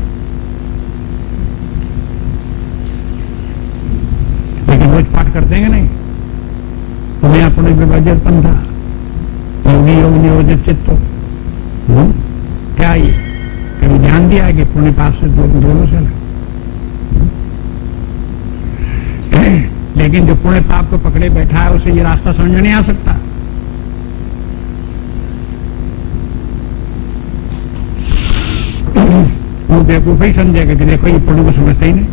लेकिन रोज पाठ करते हैं नहीं, पुण्य पुण्य विवर्जित पंथा, योगी योग नियोजित चित्त, क्या ये कभी ध्यान दिया है कि पुण्य पाप से दोनों से लेकिन जो पुण्य पाप को पकड़े बैठा है उसे ये रास्ता समझ में नहीं आ सकता। वो बेवकूफ ही समझेगा कि देखो ये पुण्य को समझते ही नहीं,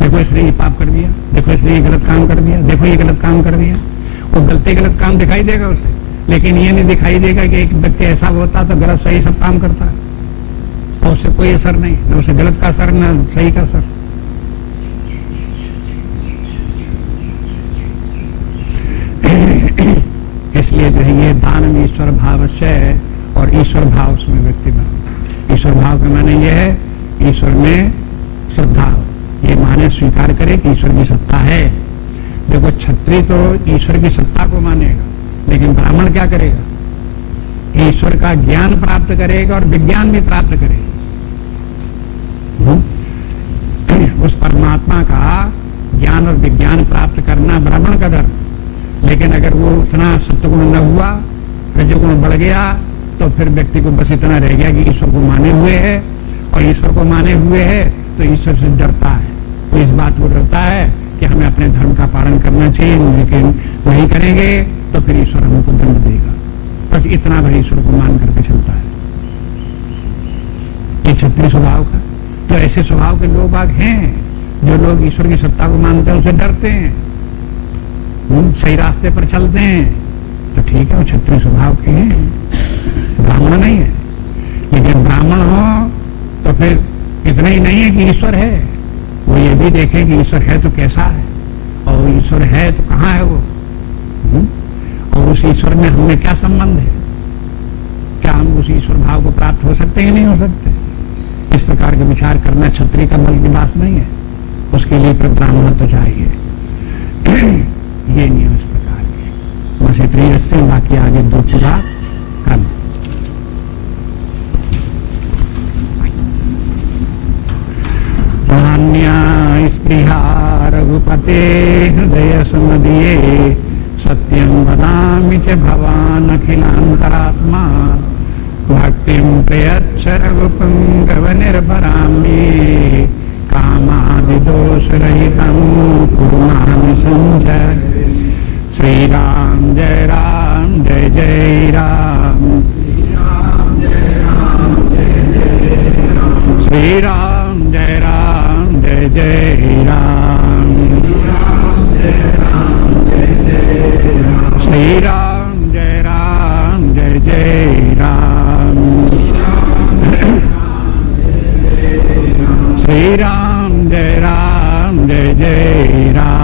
देखो इसने ये पाप कर दिया, देखो इसने ये गलत काम कर दिया, देखो ये गलत काम कर दिया। वो गलत काम दिखाई देगा उसे, लेकिन ये नहीं दिखाई देगा कि एक व्यक्ति ऐसा होता तो गलत सही सब काम करता है, और उससे कोई असर नहीं, न उसे गलत का असर न सही का असर। इसलिए जो है ये दान में ईश्वर भाव से, और ईश्वर भाव उसमें व्यक्ति बना। ईश्वर भाव का माने ये है ईश्वर में श्रद्धा, ये माने स्वीकार करे कि ईश्वर की सत्ता है। देखो क्षत्रिय तो ईश्वर की सत्ता को मानेगा, लेकिन ब्राह्मण क्या करेगा? ईश्वर का ज्ञान प्राप्त करेगा और विज्ञान भी प्राप्त करेगा। उस परमात्मा का ज्ञान और विज्ञान प्राप्त करना ब्राह्मण का धर्म। लेकिन अगर वो उतना सत्वगुण न हुआ, रजोगुण बढ़ गया, तो फिर व्यक्ति को बस इतना रह गया कि ईश्वर को माने हुए है, और ईश्वर को माने हुए है तो ईश्वर से डरता है। वो इस बात को डरता है कि हमें अपने धर्म का पालन करना चाहिए, लेकिन नहीं करेंगे तो फिर ईश्वर हमको दंड देगा। बस इतना भर ईश्वर को मान करके चलता है। ये क्षत्रिय स्वभाव का, तो ऐसे स्वभाव के लोग बाग हैं जो लोग ईश्वर की सत्ता को मानते हैं, उसे डरते हैं, सही रास्ते पर चलते हैं, तो ठीक है वो क्षत्रिय स्वभाव के हैं, ब्राह्मण नहीं है। लेकिन ब्राह्मण हो तो फिर इतना ही नहीं है कि ईश्वर है, वो ये भी देखे कि ईश्वर है तो कैसा है, और ईश्वर है तो कहाँ है वो, और उस ईश्वर में हमें क्या संबंध है, क्या हम उस ईश्वर भाव को प्राप्त हो सकते हैं? नहीं हो सकते। इस प्रकार का विचार करना क्षत्रिय का बल की बात नहीं है, उसके लिए फिर ब्राह्मण तो चाहिए। ये नियम इस प्रकार के, बस इतनी रस्ते, बाकी आगे दो पूरा कल। नान्या स्पृहा रघुपते हृदय सम च भवान् अखिलान्तरात्मा भक्तिं प्रयच्छ रघुपुङ्गवनिर्भरां मे कामादिदोषरहितं कुरु मां सञ्जय। श्री राम जय जय राम, श्री राम जय जय राम, श्री राम जय जय राम, श्री राम जय जय राम।